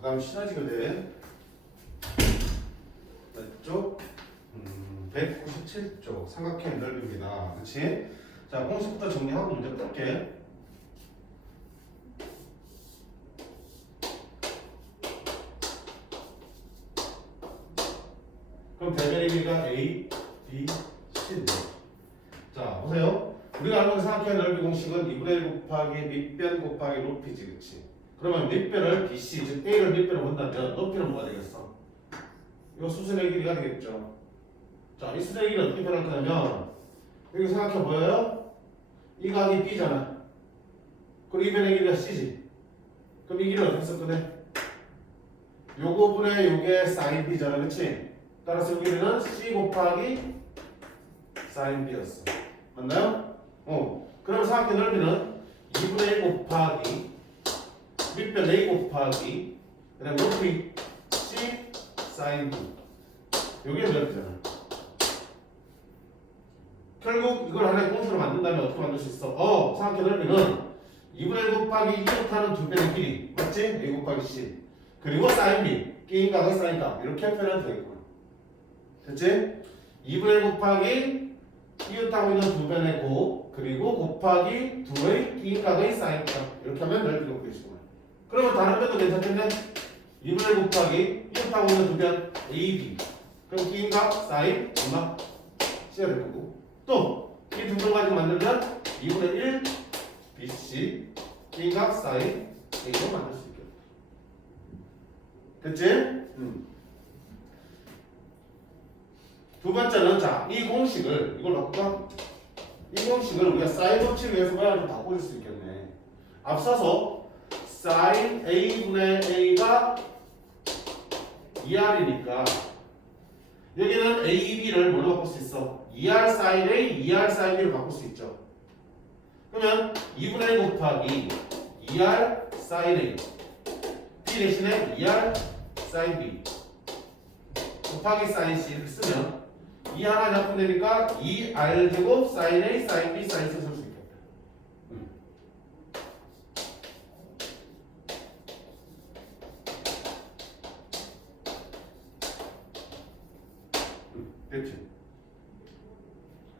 그 다음 시너지거든. 몇 쪽? 197쪽 삼각형 넓이입니다. 그치? 자, 공식부터 정리하고 문제 풀게. 그럼 대변의 길이가 A, B, C인데. 자, 보세요. 우리가 알고 있는 삼각형 넓이 공식은 2분의 1 곱하기 밑변 곱하기 높이지, 그치? 그러면 밑변을 BC, 즉 A를 밑변으로 본다면 높이는 뭐가 되겠어? 이거 수선의 길이가 되겠죠. 자, 이 수선의 길이를 어떻게 표현할 거냐면 여기 생각해 보여요? 이 각이 B잖아. 그리고 이 변의 길이가 C지. 그럼 이 길이를 어떻게 썼거든? 요거 분의 요게 sin B잖아, 그치? 따라서 여기는 C 곱하기 sin B였어. 맞나요? 그럼 삼각형 넓이는 2분의 1 곱하기 밑변 A 곱하기 그 다음에 높이 C sin B 요게 넓이잖아. 결국 이걸 하나의 공식으로 만든다면 어떻게 만들 수 있어? 삼각형 넓이는 2분의 1 곱하기 2곱하는 두 배의 길이 맞지? A 곱하기 C 그리고 sin B 끼인 각의 sin 값 이렇게 표현해도 되겠구나. 됐지? 2분의 1 곱하기 이웃하고 있는 두 변의 곱 그리고 곱하기 2의 끼인 각의 sin 값 이렇게 하면 넓이가 구해지구나. 그러면 다른 변도 괜찮겠네? 2분의 1 곱하기 이웃하고 있는 두 변 A, B 그럼 끼인 값 sin 얼마? C가 될 거고 또 이 두 변 가지고 만들면 2분의 1 BC 끼인 값 sin A로 만들 수 있겠다. 됐지? 두 번째는 자, 이 공식을 이걸 바꿀까? 이 공식을 우리가 사인 법칙을 위해서 모양을 바꿔줄 수 있겠네. 앞서서 sin A분의 A가 2R이니까 여기는 A, B를 뭘로 바꿀 수 있어? 2R sin A, 2R sin B로 바꿀 수 있죠. 그러면 2분의 1 곱하기 2R sin A B 대신에 2R sin B 곱하기 sin C 이렇게 쓰면 2 하나 약분되니까 2R 제곱 sin A, sin B, sin C 쓸 수 있겠다. 됐지?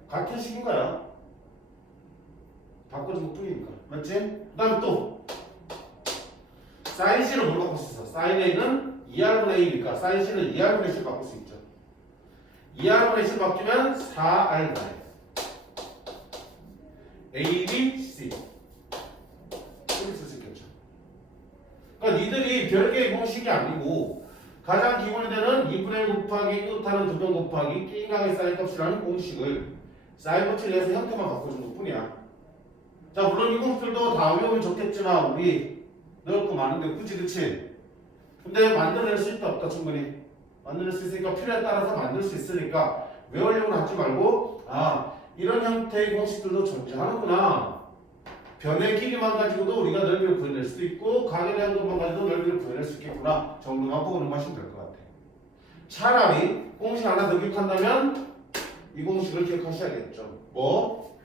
같은 식인 거야. 바꿔주고 뿐이니까. 맞지? 그 다음에 또 sin C를 뭘로 바꿀 수 있어? sin A는 2R분의 A니까 sin C는 2R분의 C를 바꿀 수 있죠. 2R분의 C를 바뀌면 4R 나요. A, B, C 이렇게 쓸 수 있겠죠. 그러니까 니들이 별개의 공식이 아니고 가장 기본이 되는 2분의 1 곱하기 이웃하는 두 변 곱하기 끼인각의 사인 값이라는 공식을 사인 법칙을 내서 형태만 바꿔준 것 뿐이야. 자, 물론 이 공식들도 다 외우면 좋겠지만 우리 넣을 거 많은데 굳이 그치? 근데 만들어낼 수 있다 없다 충분히 만들 수 있으니까 필요에 따라서 만들 수 있으니까 외우려고 하지 말고 이런 형태의 공식들도 존재하는구나. 변의 길이만 가지고도 우리가 넓이를 구해낼 수도 있고 각에 대한 것만 가지고도 넓이를 구해낼 수 있겠구나 정도만 보고 넘어가시면 될 것 같아. 차라리 공식 하나 더 기억한다면 이 공식을 기억하셔야겠죠. 뭐?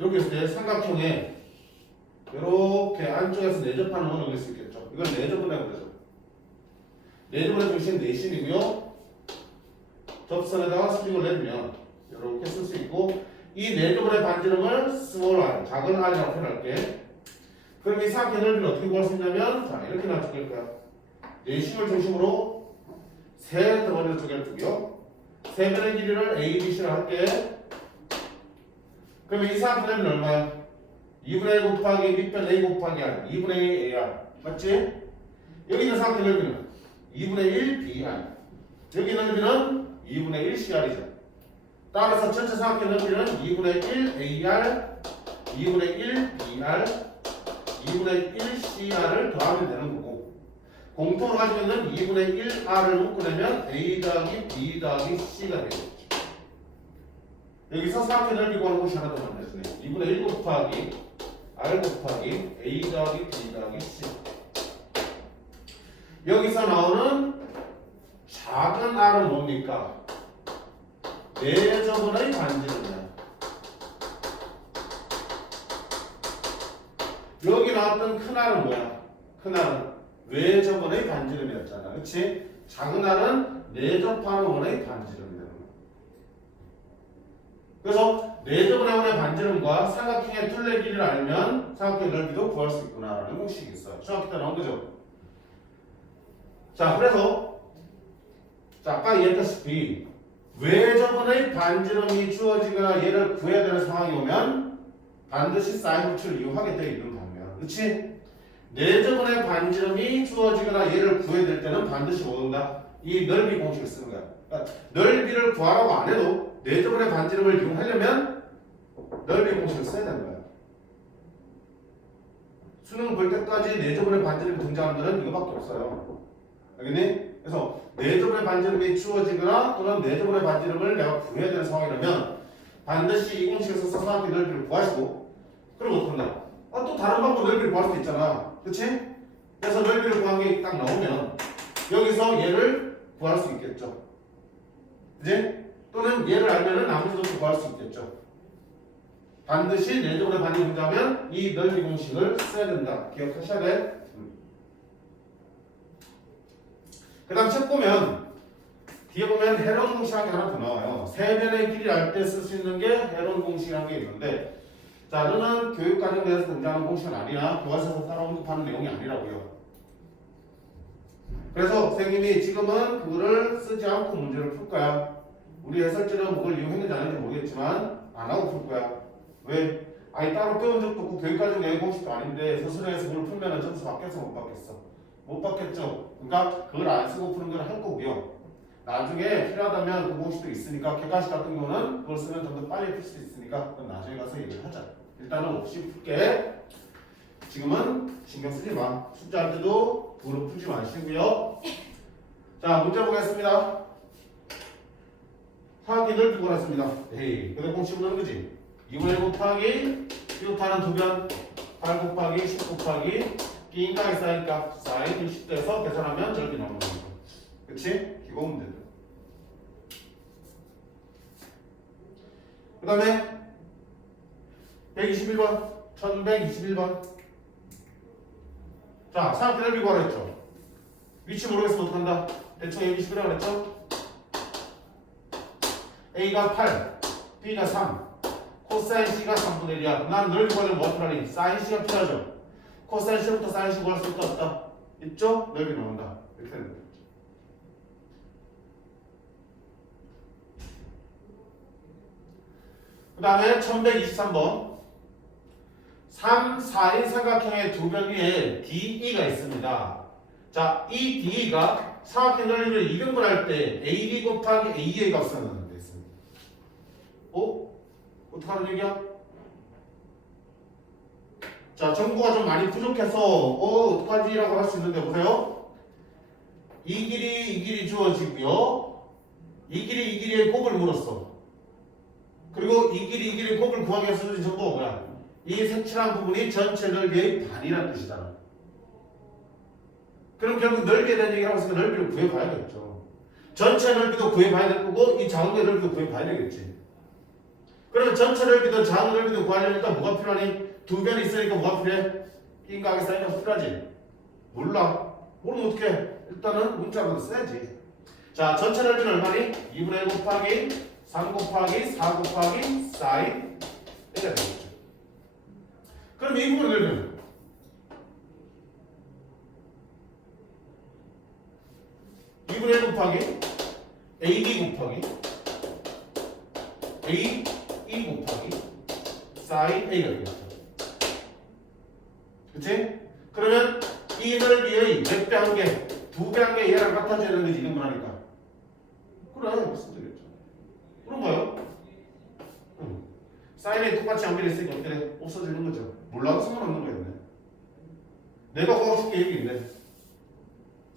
여기 있을 때 삼각형에 이렇게 안쪽에서 내접하는 건 올릴 수 있겠죠. 이걸 내접이라고 그러죠. 내접의 중심 내심이고요. 접선에다가 스프링을 내주면 이렇게 쓸 수 있고 이 내접의 반지름을 small r, 작은 r이라고 표현할게. 그럼 이 삼각형 넓이를 어떻게 구할 수 있냐면 자 이렇게 놔둘 거야. 내심을 중심으로 세 덩어리를 쪼개를 두고요. 세 변의 길이를 A, B, C로 할게. 그러면 이 삼각형 넓이는 얼마야? 2분의 1 곱하기 밑변 A 곱하기 R 2분의 1 AR 맞지? 여기 있는 삼각형 넓이는 2분의 1 BR 여기 넓이는 2분의 1 CR이죠. 따라서 전체 삼각형 넓이는 2분의 1 AR 2분의 1 BR 2분의 1 CR을 더하면 되는 거고 공통으로 가지고 있는 2분의 1R을 묶어내면 A 더하기 B 더하기 C가 되겠죠. 여기서 삼각형 넓이 구하는 곳이 하나 더 만들어지네. 2분의 1 곱하기 R 곱하기 A 더하기 B 더하기 C 여기서 나오는 작은 r은 뭡니까? 내접원의 반지름이야. 여기 나왔던 큰 R은 뭐야? 큰 R은 외접원의 반지름이었잖아. 그치? 작은 R은 내접하는 원의 반지름이라는 거야. 그래서 내접원의 원의 반지름과 삼각형의 둘레 길이를 알면 삼각형의 넓이도 구할 수 있구나라는 공식이 있어요. 중학교 때 나온 거죠. 자, 그래서 자, 아까 얘기했다시피 외접원의 반지름이 주어지거나 얘를 구해야 되는 상황이 오면 반드시 사인 법칙을 이용하게 되어 있는 반면, 그렇지? 내접원의 반지름이 주어지거나 얘를 구해야 될 때는 반드시 뭐 한다? 이 넓이 공식을 쓰는 거야. 그러니까 넓이를 구하라고 안 해도 내접원의 반지름을 이용하려면 넓이 공식을 써야 되는 거야. 수능 볼 때까지 내접원의 반지름이 등장하는 데는 이거밖에 없어요. 알겠니? 그래서 내접원의 반지름이 주어지거나 또는 내접원의 반지름을 내가 구해야 되는 상황이라면 반드시 이 공식을 써서 삼각형 넓이를 구하시고, 그럼 어떡한다? 또 다른 방법 넓이를 구할 수 있잖아. 그치? 그래서 넓이를 구한 게 딱 나오면 여기서 얘를 구할 수 있겠죠. 그치? 또는 얘를 알면은 나머지 것도 구할 수 있겠죠. 반드시 내접원의 반지름이 등장하면 이 넓이 공식을 써야 된다. 기억하셔야 돼. 그 다음 책 보면 뒤에 보면 헤론 공식이라는 게 하나 더 나와요. 세변의 길이를 알 때 쓸 수 있는 게 헤론 공식이라는 게 있는데, 자, 너는 교육과정에서 등장하는 공식은 아니나 교과서에서 따로 언급하는 내용이 아니라고요. 그래서 선생님이 지금은 그거를 쓰지 않고 문제를 풀 거야. 우리 해설지는 그걸 이용했는지 안 했는지 모르겠지만 안 하고 풀 거야. 왜? 아니 따로 배운 적도 없고 교육과정 내용 공식도 아닌데 서술형에서 그걸 풀면 점수 받겠어 못 받겠어? 못 받겠죠. 그러니까 그걸 안 쓰고 푸는 걸 할 거고요. 나중에 필요하다면 그 공식도 있으니까 객관식 같은 경우는 그걸 쓰면 좀 더 빨리 풀 수 있으니까 그건 나중에 가서 얘기를 하자. 일단은 없이 풀게. 지금은 신경 쓰지 마. 숫자 할 때도 그걸로 풀지 마시고요. 자, 문제 보겠습니다. 사각형 넓이 구하랬습니다. 에이, 그래 공식 넣는 거지. 2분의 1 곱하기 피우타는 두 변 8 곱하기 10 곱하기 B인가에 쌓이니까 사인 60도에서 계산하면 넓이 나오는 거죠. 그치? 기본 문제들. 그 다음에 121번 1121번. 자, 사각형 넓이 구하라 했죠. 위치 모르겠으면 어떡한다? 대충 여기 11이라고 그랬죠? A가 8, B가 3, 코사인 C가 3분의 1이야. 난 넓이 구하려면 뭐 필요하니? 사인 C가 필요하죠. 코사인 C부터 사인 C 구할 수 있다 없다? 있죠? 넓이 나온다. 이렇게 되는 거죠. 그 다음에 1123번 3, 4인 삼각형의 두 변 위에 DE가 있습니다. 자, 이 DE가 삼각형 넓이를 이등분할 때 AB 곱하기 AE의 값을 나누는 데 있습니다. 어떡하는 얘기야? 자, 정보가 좀 많이 부족해서 어떡하지? 라고 할 수 있는데 보세요. 이 길이 주어지고요. 이 길이의 곱을 물었어. 그리고 이 길이 곱을 구하기 위해서 쓰는 정보가 뭐야? 이 색칠한 부분이 전체 넓이의 반이라는 뜻이잖아. 그럼 결국 넓이에 대한 얘기를 하고 있으니까 넓이를 구해봐야겠죠. 전체 넓이도 구해봐야 될 거고 이 작은 넓이도 구해봐야 되겠지. 그러면 전체 넓이든 작은 넓이든 구하려면 일단 뭐가 필요하니? 두 변이 있으니까 뭐가 필요해? 인각의 사인이 필요하지? 몰라. 모르면 어떡해? 일단은 문자로 써야지. 자, 전체 넓이는 얼마니? 2분의 1 곱하기 3 곱하기 4 곱하기 사인 이렇게 되겠죠. 그럼 이 부분을 넓이는 2분의 1 곱하기 AB 곱하기 AE 곱하기 사인 A가 되겠죠. 그치? 그러면 이 넓이의 몇 배 한 개? 2배 한 개 얘랑 같아져야 되는 거지 이등분 하니까. 그래, 무슨 되겠죠. 그런 거요. 사인에 똑같이 연결했으니까 어떻게 돼? 없어지는 거죠. 몰라도 상관없는 거였네. 내가 구하고 싶게 얘기 있네.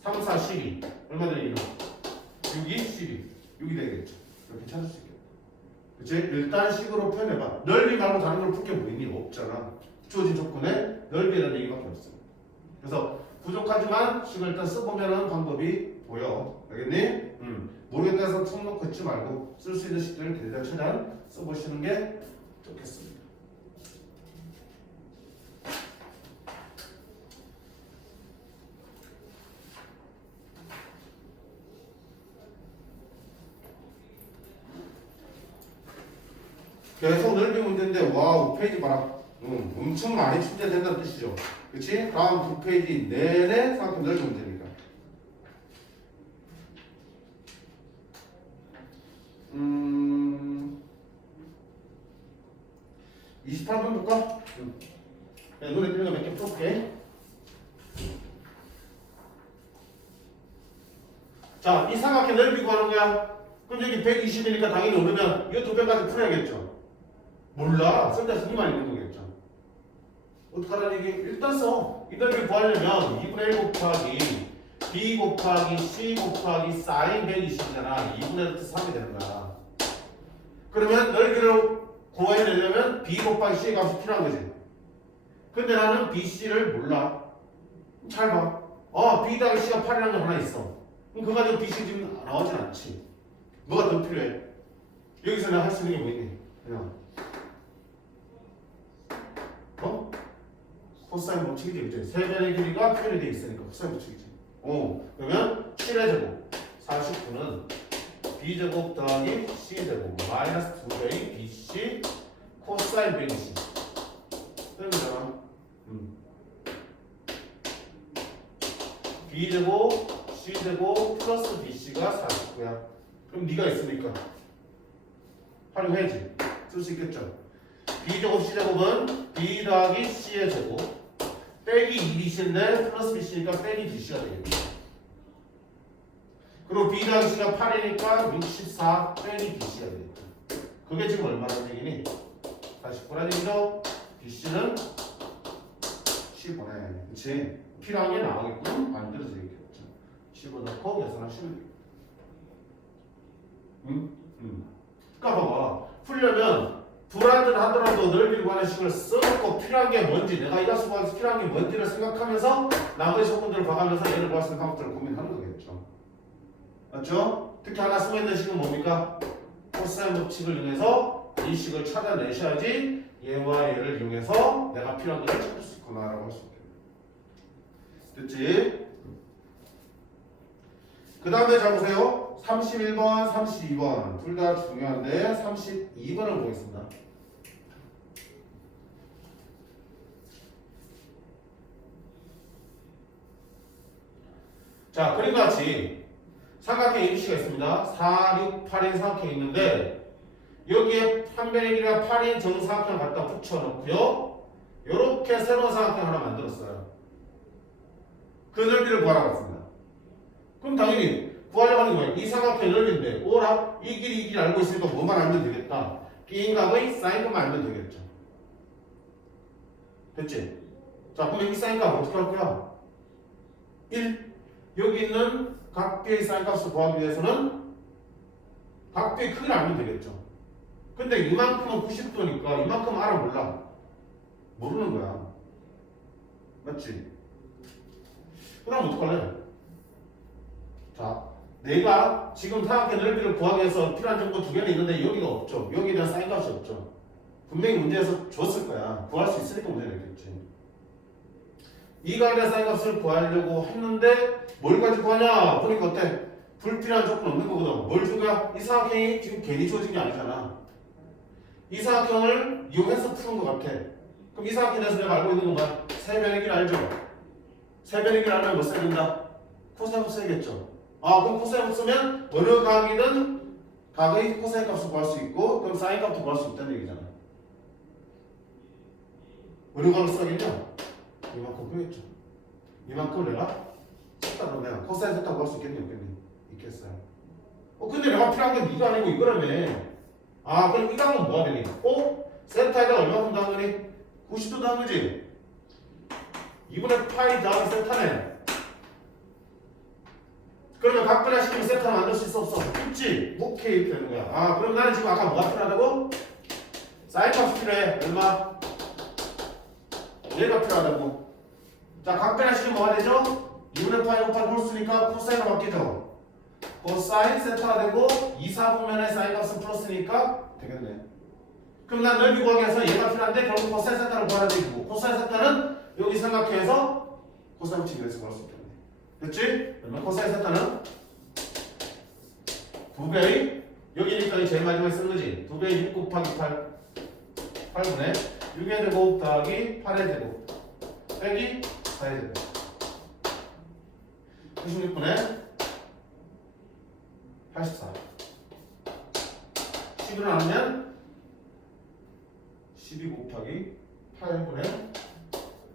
3, 4, 12 얼마 되니? 6, 2, 12 6이 되겠죠. 이렇게 찾을 수 있겠다. 그치? 일단 식으로 표현해봐. 넓이 말고 다른 걸 풀 게 뭐 있니? 없잖아. 주어진 조건에 넓이라는 얘기밖에 없어. 그래서 부족하지만 식을 일단 써보면 방법이 보여. 알겠니? 모르겠다 해서 sok 놓고 있지 말고 쓸 수 있는 식들을 대략 최대한 써보시는 게 좋겠습니다. 계속 넓이 문제인데 와우 페이지 봐라. 엄청 많이 출제된다는 뜻이죠. 그치? 다음 두 페이지 내내 생각해 넓이 문제니까. 28번 볼까? 야, 눈에 띄는 거 몇 개 풀어볼게. 자, 이 삼각형 넓이 구하는 거야. 그럼 여기 120이니까 당연히 오르면 이 두 배까지 풀어야겠죠. 몰라. 쓸데없이 이만 있는 거겠죠. 어떡하라는 얘기? 일단 써. 이 넓이 구하려면 2분의 1 곱하기 b 곱하기 c 곱하기 sin 120이잖아. 2분의 1 3이 되는 거야. 그러면 넓이를 구해내려면 b 곱하기 c의 값이 필요한 거지. 근데 나는 bc를 몰라. 잘 봐. b 더하기 c가 8이라는 게 하나 있어. 그럼 그거 가지고 bc 지금 나오진 않지. 뭐가 더 필요해? 여기서 내가 할 수 있는 게 뭐 있니? 그냥 코사인 법칙이지, 그치? 세 변의 길이가 표현이 돼 있으니까 코사인 법칙이지. 그러면 7의 제곱 49는 b제곱 더하기 c제곱 마이너스 2배의 bc 코사인 120 되는 거잖아. b제곱 c제곱 플러스 bc가 49야. 그럼 네가 있으니까 활용해야지. 쓸 수 있겠죠. b제곱 c제곱은 b 더하기 c의 제곱 빼기 2bc인데 플러스 bc니까 빼기 bc가 되겠죠. 그리고 b 더하기 c가 8이니까 64 빼기 bc가 되겠죠. 그게 지금 얼마나 되겠니? 49라는 얘기죠. bc는 15네. 그치? 필요한 게 나오겠군. 만들어서 되겠죠. 15 넣고 계산하시면 되겠죠. 그러니까 봐봐. 풀려면 불안전하더라도 넓이를 구하는 식을 써놓고 필요한 게 뭔지 내가 이가수 구하기 위해서 필요한 게 뭔지를 생각하면서 나머지 소문들을 봐가면서 얘를 구할 수 있는 방법들을 고민하는 거겠죠. 맞죠? 특히 하나 숨어있는 식은 뭡니까? 코사인 법칙을 이용해서 이 식을 찾아내셔야지 얘와 얘를 이용해서 내가 필요한 걸 찾을 수 있구나 라고 할 수 있겠네. 됐지? 그 다음에 잘 보세요. 31번, 32번 둘 다 중요한데 32번을 보겠습니다. 자, 그림과 같이 삼각형 ABC가 있습니다. 4, 6, 8인 삼각형이 있는데 여기에 한 변의 길이가 8인 정사각형을 갖다 붙여놓고요. 이렇게 새로운 삼각형 하나 만들었어요. 그 넓이를 구하라고 했습니다. 그럼 당연히 구하려고 하는 거예요. 이 삼각형의 넓이인데 오라 이 길이 알고 있으니까 뭐만 알면 되겠다. B인값의 사인값만 알면 되겠죠. 됐지? 자, 그럼 이 사인값 어떻게 할 거야? 1. 여기 있는 각 B의 사인값을 구하기 위해서는 각 B의 크기를 알면 되겠죠. 근데 이만큼은 90도니까 이만큼 알아 몰라. 모르는 거야. 맞지? 그 다음 어떡할래? 자, 내가 지금 삼각형 넓이를 구하기 위해서 필요한 정보 두 개는 있는데 여기가 없죠. 여기에 대한 사인값이 없죠. 분명히 문제에서 줬을 거야. 구할 수 있으니까 문제를 냈겠지. 이 값에 대한 사인값을 구하려고 했는데 뭘 가지고 구하냐? 보니까 어때? 불필요한 조건 없는 거거든. 뭘 준 거야? 이 삼각형이 지금 괜히 주어진 게 아니잖아. 이 삼각형을 이용해서 푸는 것 같아. 그럼 이 삼각형에 대해서 내가 알고 있는 건 뭐야? 세변의 길 알죠? 세변의 길 알면 뭐 써야 된다? 코사인 써야겠죠. 그럼 코사인 쓰면 어느 각이든 각의 코사인 값을 구할 수 있고 그럼 사인 값도 구할 수 있다는 얘기잖아. 어느 각을 써야겠냐? 이만큼 끄겠죠. 이만큼 내가 썼다 그러면 코사인 썼다 구할 수 있겠니? 없겠니? 있겠어요. 근데 내가 필요한 게 이거 아니고 이거라며. 그럼 이 각은 뭐가 되니? 세타에다 얼마큼 더한 거니? 90도 더한 거지? 2분의 파이 더하기 세타네. 그러면 각변화 시키면 세타를 만들 수 있어 없어? 있지? 오케이 이렇게 되는 거야. 그럼 나는 지금 아까 뭐가 필요하다고? 사인 값이 필요해. 얼마? 얘가 필요하다고. 자, 각변화 시키면 뭐가 되죠? 2분의 파이 곱하기 홀수니까 코사인으로 바뀌죠. 코사인 세타가 되고 2, 4분면의 사인 값은 플러스니까 되겠네. 그럼 난 넓이 구하기 위해서 얘가 필요한데 결국 코사인 세타를 구하는 얘기고 코사인 세타는 여기 삼각형에서 코사인 법칙에서 구할 수 있겠네. 됐지? 그러면 코사인 세타는 2배의 여기니까 제일 마지막에 쓴 거지. 2배의 6 곱하기 8 8분의 6의 제곱 더하기 8의 제곱 빼기 4의 제곱 96분의 84 10으로 나누면 12 곱하기 8분의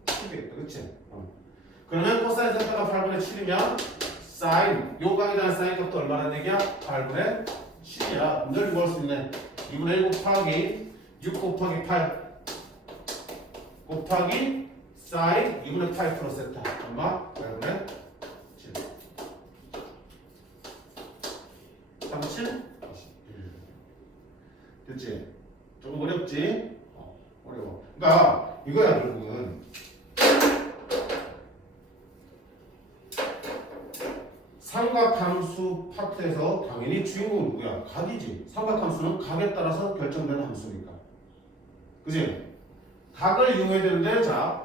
10이겠다. 그치? 그러면 코사인 세타가 8분의 7이면 사인 요 각에 대한 사인 값도 얼마나 되냐? 8분의 10이야. 문제를 구할 수 있네. 2분의 1 곱하기 6 곱하기 8 곱하기 사인 2분의 8 플러스 세타 얼마? 8분의 7 37? 됐지? 조금 어렵지? 어려워. 그러니까 이거야 결국은 삼각함수 파트에서 당연히 주인공은 누구야? 각이지. 삼각함수는 각에 따라서 결정되는 함수니까. 그지? 각을 이용해야 되는데 자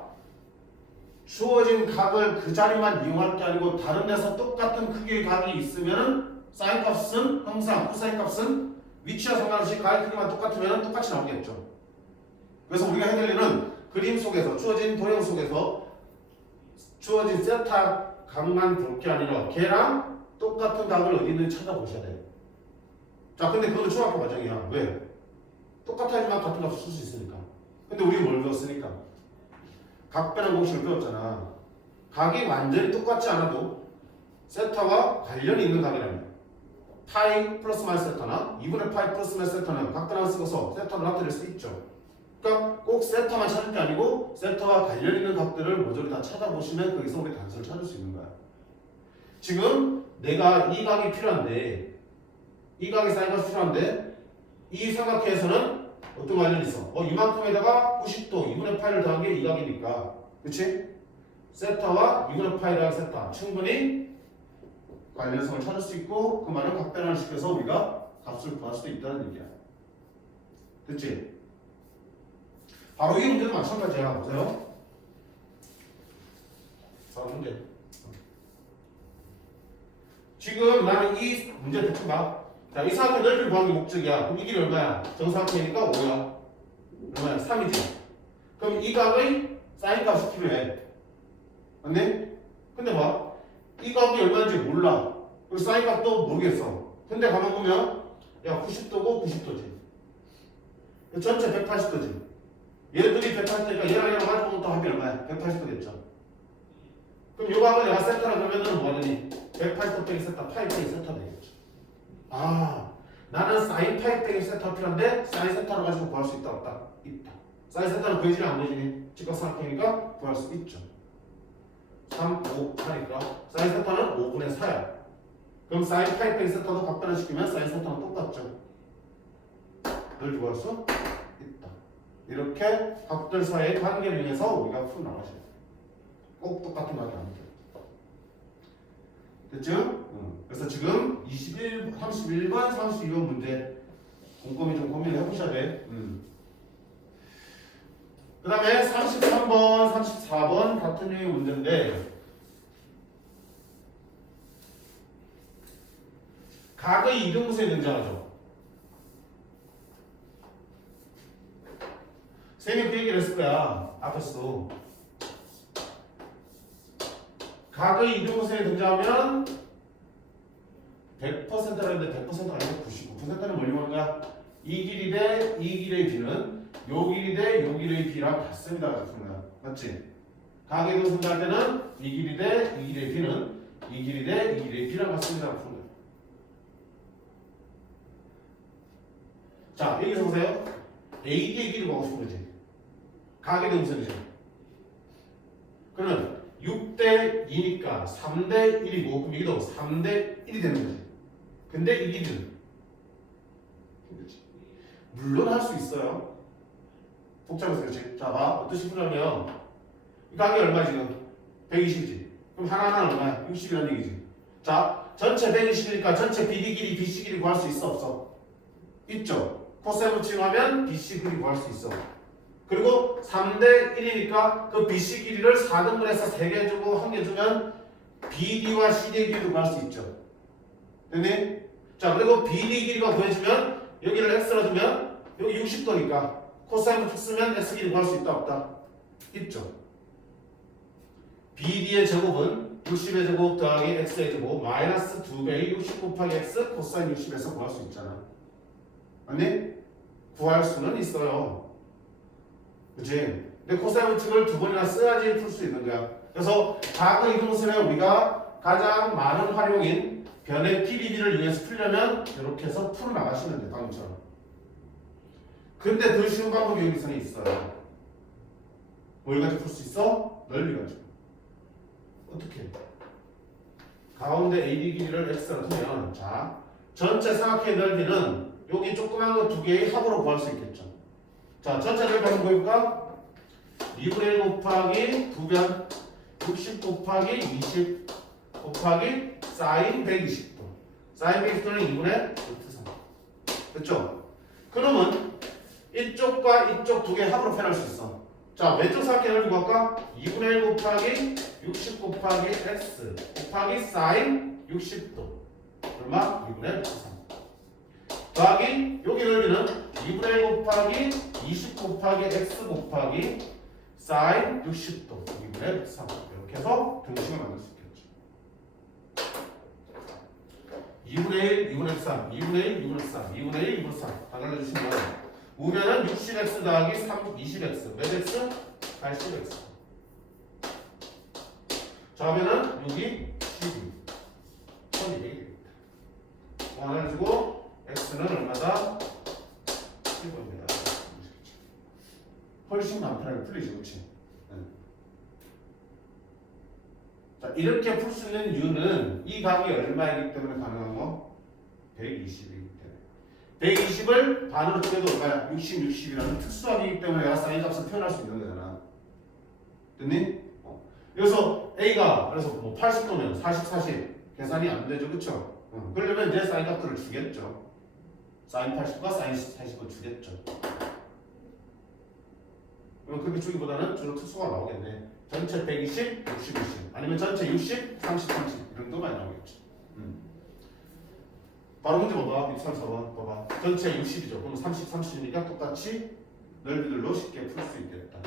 주어진 각을 그 자리만 이용할 게 아니고 다른 데서 똑같은 크기의 각이 있으면 사인 값은 항상 코사인 값은 위치와 상관없이 각의 크기만 똑같으면 똑같이 나오겠죠. 그래서 우리가 해야 될 일은 그림 속에서 주어진 도형 속에서 주어진 세타 각만 볼 게 아니라 걔랑 똑같은 각을 어디 있는지 찾아보셔야 돼요. 자, 근데 그거는 중학교 과정이야. 왜? 똑같아야지만 같은 값을 쓸 수 있으니까. 근데 우리 뭘 배웠으니까? 각변환 공식을 배웠잖아. 각이 완전히 똑같지 않아도 세타와 관련이 있는 각이라면 파이 플러스 마이너스 세타나 2분의 파이 플러스 마이너스 세타는 각변환 쓰고서 세타로 나타낼 수 있죠. 그러니까 꼭 세타만 찾을 게 아니고 세타와 관련 있는 각들을 모조리 다 찾아보시면 거기서 우리 단서를 찾을 수 있는 거야. 지금 내가 이 각이 필요한데 이 각이 사인값이 필요한데 이 삼각형에서는 어떤 관련이 있어? 이만큼에다가 90도 2분의 파이를 더한 게 이 각이니까 그치? 세타와 2분의 파이 더한 세타 충분히 관련성을 찾을 수 있고 그 말은 각변환을 시켜서 우리가 값을 구할 수도 있다는 얘기야. 됐지? 바로 이 문제도 마찬가지야. 보세요. 4번 문제. 지금 나는 이 문제 대충 봐. 자, 이 사각형 넓이를 구하는 게 목적이야. 그럼 이 길이 얼마야? 정사각형이니까 5야. 얼마야? 3이지. 그럼 이 각의 사인 값이 필요해. 맞네? 근데 봐. 이 각이 얼마인지 몰라. 그리고 사인 값도 모르겠어. 근데 가만 보면 야 90도고 90도지. 전체 180도지. 얘들이 180도니까 얘랑 얘랑 맞춰보면 또 합이 얼마야? 180도 됐죠. 그럼 요거 하면 내가 세타라 그러면은 뭐하니? 180도 빼기 세타, 파이 빼기 세타 되겠죠. 아, 나는 사인 파이 빼기 세타 필요한데 사인 세타로 가지고 구할 수 있다 없다? 있다. 사인 세타는 구해지면 안 되지니? 직각삼각형이니까 구할 수 있죠. 3, 5, 4니까 사인 세타는 5분의 4야. 그럼 사인 파이 빼기 세타도 각변환시키면 사인 세타는 똑같죠. 늘 구할 수 있다. 이렇게 각들 사이의 관계를 위해서 우리가 풀어나가셔야 돼요. 꼭 똑같은 각이 아니죠. 됐죠? 그래서 지금 31번, 32번 문제 꼼꼼히 좀 고민을 해보셔야 돼. 그 다음에 33번, 34번 같은 유의 문제인데 각의 이등분선이 등장하죠. 쌤이 그 얘기를 했을 거야. 앞에서도. 각의 이등분선이 등장하면 100%라 했는데 100%가 아니고 99%는 뭘로 보는 거야? 이 길이 대 이 길의 비는 요 길이 대 요 길의 비랑 같습니다. 같은 거야. 맞지? 각의 이등분선 할 때는 이 길이 대 이 길의 비는 이 길이 대 이 길의 비랑 같습니다. 같은 거야. 자, 여기서 보세요. AD의 길이 보고 싶은 거지. 각의 이등분선이죠. 그러면 6대 2니까 3대 1이고 그럼 여기도 3대 1이 되는 거지. 근데 이 길이는 물론 할 수 있어요. 복잡해서 그렇지. 자, 봐. 어떻게 풀냐면 이 각이 얼마 지금? 120이지. 그럼 하나는 얼마야? 60이라는 얘기지. 자, 전체 120이니까 전체 BD 길이 BC 길이 구할 수 있어 없어? 있죠. 코사인 붙임하면 BC 길이 구할 수 있어. 그리고 3대 1이니까 그 BC 길이를 4등분해서 3개 주고 1개 주면 BD와 CD의 길이도 구할 수 있죠. 됐니? 자, 그리고 BD 길이가 구해지면 여기를 X로 두면 여기 60도니까 코사인 부터 쓰면 x 길이 구할 수 있다 없다? 있죠. BD의 제곱은 60의 제곱 더하기 x의 제곱 마이너스 2배의 60 곱하기 x 코사인 60에서 구할 수 있잖아. 아니? 구할 수는 있어요. 그치? 근데 코사인 법칙을 두 번이나 써야지 풀 수 있는 거야. 그래서 과거 이동선에 우리가 가장 많은 활용인 변의 PDD를 위해서 풀려면 이렇게 해서 풀어나가시면 돼. 방금처럼. 근데 더 쉬운 방법이 여기서는 있어요. 뭘 가지고 풀 수 있어? 넓이 가지고. 어떻게? 가운데 AD 길이를 x로 두면 자 전체 삼각형의 넓이는 여기 조그만 거 두 개의 합으로 구할 수 있겠죠. 자 전체 넓이 한번 보여볼까? 2분의 1 곱하기 2변 60 곱하기 20 곱하기 사인 120도 사인 120도는 2분의 루트 3 됐죠? 그러면 이쪽과 이쪽 두 개 합으로 표현할 수 있어. 자 왼쪽 삼각형의 넓이 구할까? 2분의 1 곱하기 60 곱하기 x 곱하기 사인 60도 얼마? 2분의 루트 3 더하기 여기 넓이는 2분의 1 곱하기 20 곱하기 x 곱하기 사인 60도 2분의 루트 3 이렇게 해서 등식을 만들 수 있겠죠. 2분의 1, 2분의 3, 2분의 1, 2분의 3, 2분의 1, 2분의 3 다 날려주시면 우변은 60x 더하기 3, 20x 몇 x? 80x 좌변은 6이 12 1200이 됩니다. 하나를 주고 x는 얼마다? 15입니다. 훨씬 간편하게 풀리지 그렇지? 네. 자 이렇게 풀 수 있는 이유는 이 값이 얼마이기 때문에 가능한 거? 120이기 때문에 120을 반으로 쪼개도 얼마야? 60, 60이라는 특수하기이기 때문에 내가 사인 값을 표현할 수 있는 거잖아. 됐니? 그래서 A가 그래서 뭐 80도면 40, 40 계산이 안 되죠 그쵸? 그러려면 이제 사인 값들을 주겠죠. 사인 80과 사인 40을 주겠죠. 그럼 그렇게 주기보다는 주로 특수가 나오겠네. 전체 120, 60, 60 아니면 전체 60, 30, 30 이런 거 많이 나오겠죠. 바로 문제 봐봐. 634번 봐봐. 전체 60이죠. 그럼 30, 30이니까 똑같이 넓이들로 쉽게 풀 수 있겠다.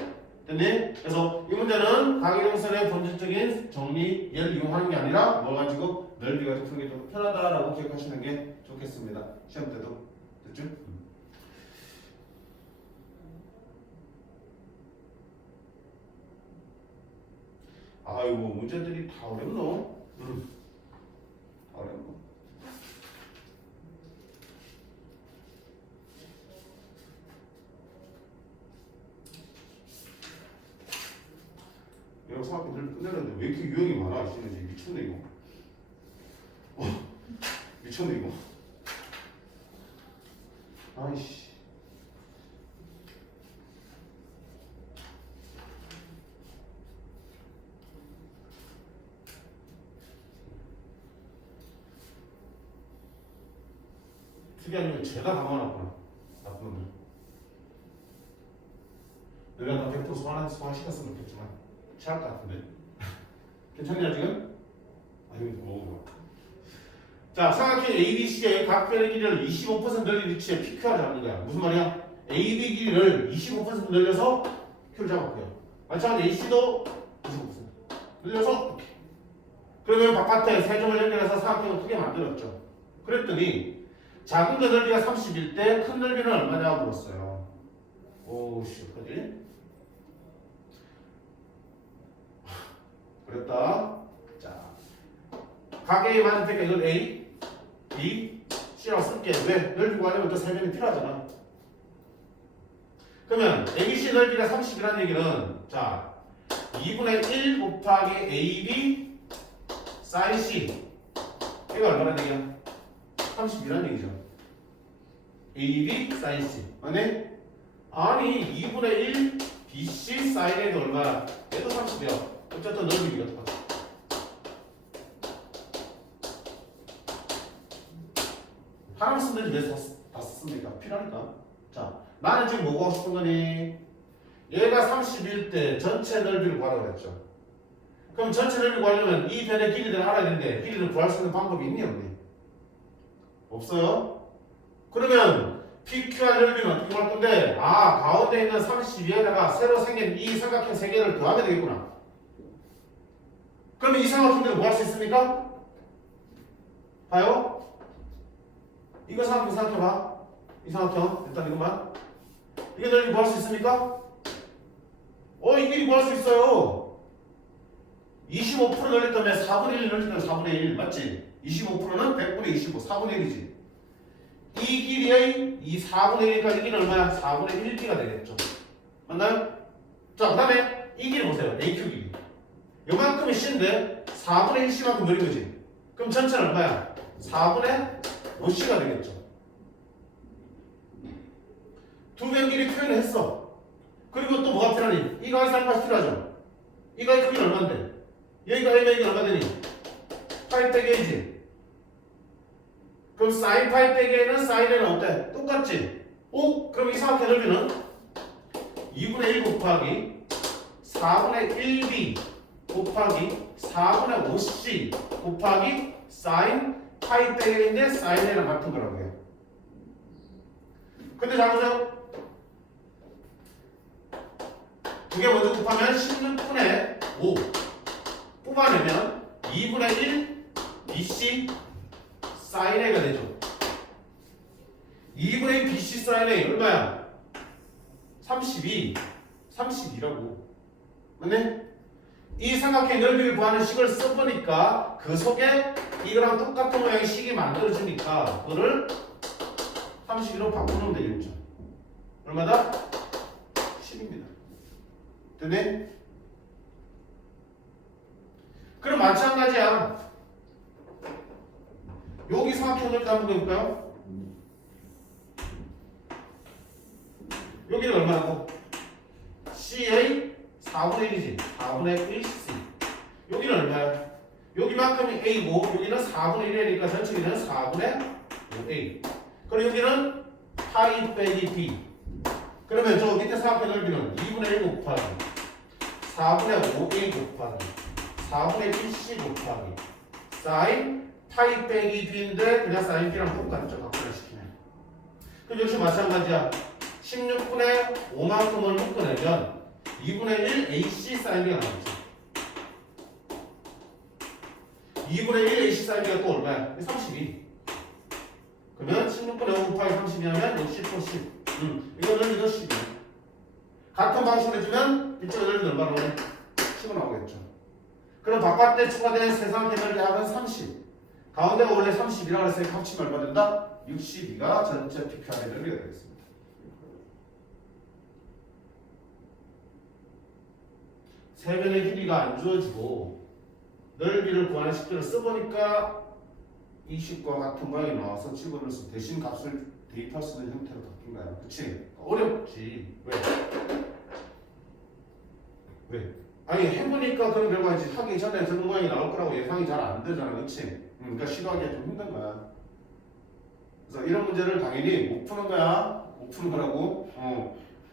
됐니? 그래서 이 문제는 강의동선의 본질적인 정리를 이용하는 게 아니라 뭘 가지고 넓이 가지고 푸는 게 좀 편하다라고 기억하시는 게 좋겠습니다. 시험 때도. 됐죠? 아이고 문제들이 다 어렵노? 다 어렵노? 이런 생각들 끝내는데 왜 이렇게 유형이 많아? 이제 미쳤네 이거. 미쳤네 이거. 아이씨. 특이 아니면 죄다 당황하구나. 나쁜 놈들. 내가 나 100% 소환시켰으면 좋겠지만 취할 것 같은데. 괜찮냐 지금? 아니 뭐. 자 삼각형 ABC의 각 변의 길이를 25% 늘린 위치에 PQ를 잡는 거야. 무슨 말이야? AB 길이를 25% 늘려서 Q를 잡았고요. 마찬가지 AC도 25% 늘려서 이렇게. 그러면 바깥에 세점을 연결해서 삼각형을 크게 만들었죠. 그랬더니 작은 거 넓이가 30일 때 큰 넓이는 얼마냐고 물었어요. 오씨, 그지? 그랬다. 자, 각의 맞은 테니까 이건 A, B, C라고 쓸게. 왜? 넓이 구하려면 또 세 점이 필요하잖아. 그러면 ABC 넓이가 30이라는 얘기는 자, 2분의 1 곱하기 AB sin C 이거 얼마나 되냐? 30이라는 얘기죠. AB sin C 아니? 아니 2분의 1 BC sin A도 얼마야? 얘도 30이야. 어쨌든 넓이가 똑같아. 하나만 쓰면 왜 다 썼습니까? 필요하니까. 자, 나는 지금 뭐 하고 싶은 거니? 얘가 30일 때 전체 넓이를 구하라고 그랬죠. 그럼 전체 넓이 구하려면 이 변의 길이를 알아야 되는데 길이를 구할 수 있는 방법이 있니 없니? 없어요? 그러면 PQR 넓이는 어떻게 할 건데? 아, 가운데 있는 32에다가 새로 생긴 이 삼각형 3개를 더하면 되겠구나. 그러면 이 삼각형들은 뭐 할 수 있습니까? 봐요. 이거 삼각형 생각해봐. 이 삼각형. 일단 이것만. 이게 넓이 뭐 할 수 있습니까? 이 길이 뭐 할 수 있어요? 25% 넓이 때문에 4분의 1 넓이 때문에 4분의 1. 맞지? 25%는 100분의 25. 4분의 1이지. 이 길이의 이 4분의 1이니까 이 길이는 얼마야? 4분의 1B가 되겠죠. 맞나요? 자, 그 다음에 이 길이 보세요. AQ 길이. 요만큼이 C인데 4분의 1C만큼 늘린 거지. 그럼 전체는 얼마야? 4분의 5C가 되겠죠. 두 변 길이 표현을 했어. 그리고 또 뭐가 필요하니? 이 가의 쌍파이 필요하죠. 이 가의 크기는 얼마인데? 여기가 A면 여기가 얼마 되니? 파이 빼기 A지. 그럼 사인 파이 빼기 A는 사인 A는 어때? 똑같지? 오? 그럼 이 삼각형 넓이는 2분의 1 곱하기 4분의 1B 곱하기 4분의 5C 곱하기 사인 파이 빼기 A인데 사인 A랑 같은 거라고 해요. 근데 잘 보세요. 두 개 먼저 곱하면 16분의 5 뽑아내면 2분의 1 BC 사인 A가 되죠. 2분의 1 BC 사인 A 얼마야? 32 32라고. 맞네? 이 삼각형 넓이를 구하는 식을 써보니까 그 속에 이거랑 똑같은 모양의 식이 만들어지니까 그거를 32로 바꾸면 되겠죠. 얼마다? 10입니다. 됐네? 그럼 마찬가지야. 여기 삼각형 넓이 한번 해볼까요? 여기는 얼마라고? CA 4분의 1이지. 4분의 1C. 여기는 얼마야? 여기만큼이 A고 여기는 4분의 1이니까 전체기는 4분의 5A. 그리고 여기는 파이 빼기 B. 그러면 저 밑에 삼각형 넓이는 2분의 1 곱하기 4분의 5A 곱하기 4분의 1C 곱하기 사인 파이 빼기 B인데 그냥 사인 B랑 똑같죠. 각분을 시키면. 그럼 역시 마찬가지야. 16분의 5만큼을 묶어내면 2분의 1 AC 사인 B가 나오죠. 2분의 1 AC 사인 B가 또 얼마야? 32. 그러면 16분의 5 곱하기 32하면 60분 10. 이거 넓이도 10이야. 같은 방식으로 해주면 이쪽 넓이는 얼마나 오네? 10은 나오겠죠. 그럼 바깥에 추가된 세상의 넓이 합은 30. 가운데가 원래 30이라고 했으니까 합치면 얼마 된다? 62가 전체 PQR의 넓이가 되겠습니다. 세 변의 길이가 안 주어지고 넓이를 구하는 식들을 써보니까 이 식과 같은 모양이 나와서 집어넣어서 대신 값을 대입할 수 있는 형태로 바뀐 거야. 그치? 어렵지. 왜? 아니 해보니까 그런 결과지 하기 전에 저런 모양이 나올 거라고 예상이 잘 안 되잖아. 그치? 그러니까 시도하기가 좀 힘든 거야. 그래서 이런 문제를 당연히 못 푸는 거야. 못 푸는 거라고.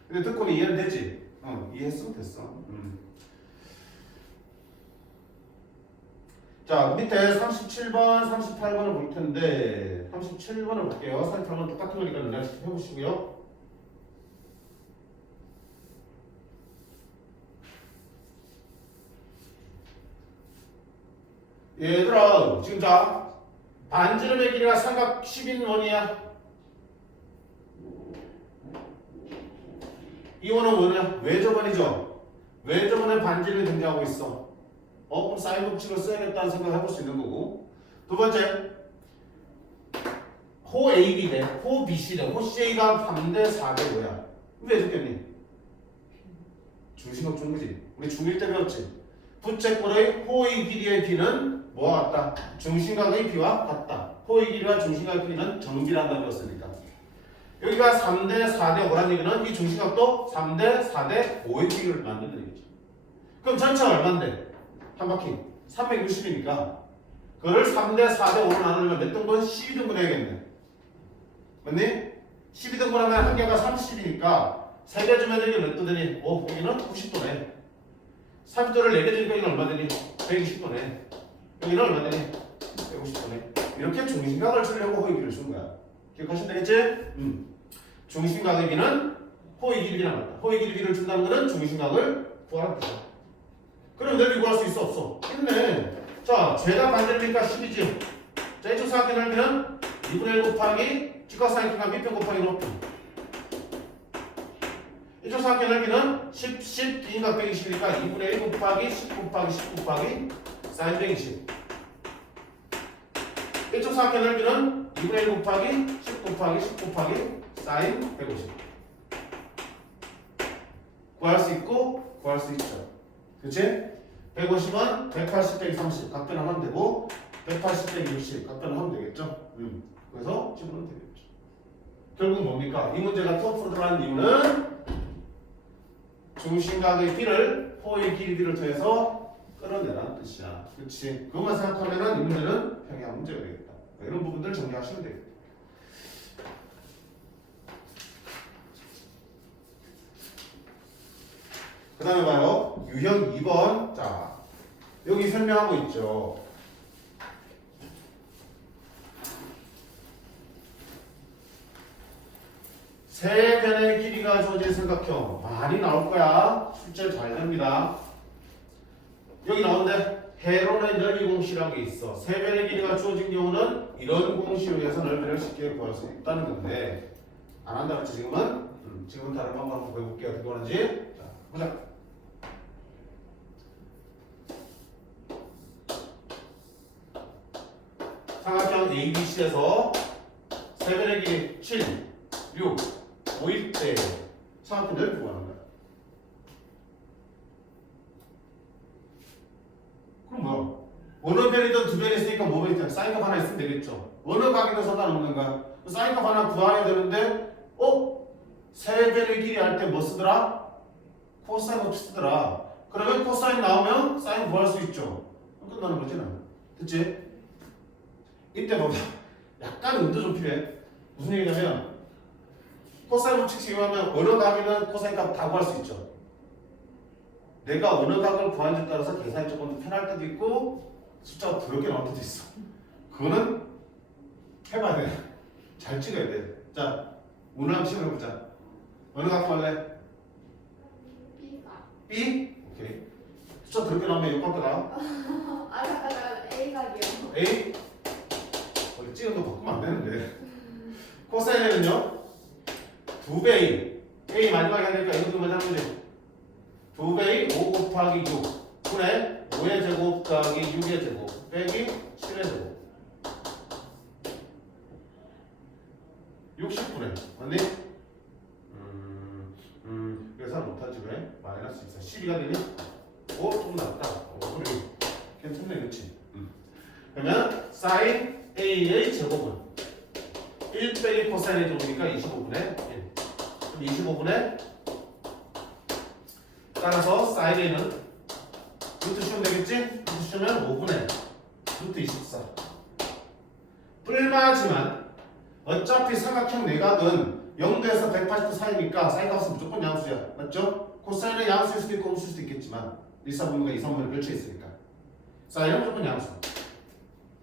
근데 듣고는 이해는 되지? 이해했으면 됐어. 자, 밑에 37번, 38번을 볼 텐데 37번을 볼게요. 38번 똑같은 거니까 그냥 해보시고요. 얘들아, 지금 자 반지름의 길이가 삼각 10인 원이야. 이 원은 뭐냐? 외접원이죠. 외접원에 반지름이 등장하고 있어. 그럼 사인 법칙을 써야겠다는 생각을 해볼 수 있는 거고. 두 번째, 호 AB 대 호 BC 대 호 CA가 3대 4대 뭐야? 왜 적겠니? 중심각 준 거지. 우리 중1 때 배웠지. 부채꼴의 호의 길이의 B는 뭐와 같다? 중심각의 B와 같다. 호의 길이와 중심각의 B는 정비란다 배웠으니까. 여기가 3대 4대 5라는 얘기는 이 중심각도 3대 4대 5의 길이를 만든다는 얘기죠. 그럼 전체가 얼마인데? 한 바퀴 360이니까 그걸 3대 4대 5로 나누면 몇 등분? 12등분 해야겠네. 맞니? 12등분 하면 한 개가 30이니까 3개 주면 여기 몇 도 되니? 여기는 90도네. 30도를 4개 주니까 여기는 얼마 되니? 120도네. 여기는 얼마 되니? 150도네. 이렇게 중심각을 주려고 호의기를 준 거야. 기억하시면 되겠지? 중심각의 B는 호의 길이비랑 같다. 호의 길이비를 준다는 것은 중심각을 구하는 거야. 그럼 넓이 구할 수 있어 없어? 있네. 자, 죄다 반대니까 10이지. 자, 이쪽 사각형 넓이는 2분의 1 곱하기 직각사각형과 밑변 곱하기 높이. 이쪽 사각형 넓이는 10, 10, 기인각 120이니까 2분의 1 곱하기 10 곱하기 10 곱하기 사인 120. 이쪽 사각형 넓이는 2분의 1 곱하기 10 곱하기 10 곱하기 사인 150. 구할 수 있고 구할 수 있죠. 그치? 150은 180 빼기 30 각변하면 되고 180 빼기 60 각변하면 되겠죠? 그래서 집어넣으면 되겠죠. 결국 뭡니까? 이 문제가 토프로 들어가는 이유는 중심각의 B를 호의 길이 D를 통해서 끌어내라는 뜻이야. 그치? 그것만 생각하면은 이 문제는 평이한 문제가 되겠다. 이런 부분들 정리하시면 되겠다. 그 다음에 봐요. 유형 2번. 자, 여기 설명하고 있죠. 세 변의 길이가 주어진 삼각형. 많이 나올 거야. 출제 잘 됩니다. 여기 나오는데 헤론의 넓이 공식이라는 게 있어. 세 변의 길이가 주어진 경우는 이런 공식을 위해서 넓이를 쉽게 구할 수 있다는 건데 안 한다 그랬지 지금은? 지금은 다른 방법 한번 해볼게요. 어떻게 하는지. 자, 보자. 삼각형 ABC에서 세 변의 길이 7, 6, 5일 때 삼각형 넓이 구하는 거야. 그럼 뭐야? 어느 변이든 두 변이 있으니까 뭐 변이든 사인값 하나 있으면 되겠죠. 어느 각이든 상관없는 거야. 사인값 하나 구해야 되는데 세 변의 길이 할 때 뭐 쓰더라? 코사인 없이 쓰더라. 그러면 코사인 나오면 사인 구할 수 있죠. 끝나는 거지 나. 됐지? 이때 보자. 약간 운도 좀 필요해. 무슨 얘기냐면 코사인 법칙 이용하면 어느 각이든 코사인 값 다 구할 수 있죠. 내가 어느 각을 구하는지에 따라서 계산이 조금 더 편할 때도 있고 숫자가 부럽게 나올 때도 있어. 그거는 해봐야 돼. 잘 찍어야 돼. 자, 오늘 한번 시험해보자. 어느 각 구할래? B가. B? 오케이. 숫자 부럽게 나오면 몇 각도 나와? 잠깐 A각이요. A? 원래 찍은 거 바꾸면 안 되는데. 코사인에는요 2배 A 마지막에 하니까 이것도 먼저 하면 돼. 2배의 5 곱하기 6 분의 5의 제곱 더하기 6의 제곱 빼기 7의 제곱 60분의 맞니? 계산 못하지 왜? 마이너스 24 12가 되니? 오 좀 낫다. 그래 괜찮네 그치? 그러면 사인 A의 제곱은 1 빼기 코사인의 제곱이니까 25분의 1 그럼 25분의 따라서 사인 A는 루트 씌우면 되겠지? 루트 씌우면 5분의 루트 24 뿔마지만 어차피 삼각형 내각은 0도에서 180도 사이니까 사인 값은 무조건 양수야 맞죠? 코사인은 양수일 수도 있고 음수일 수도 있겠지만 1사분면과 2사분면을 걸쳐 있으니까 사인은 무조건 양수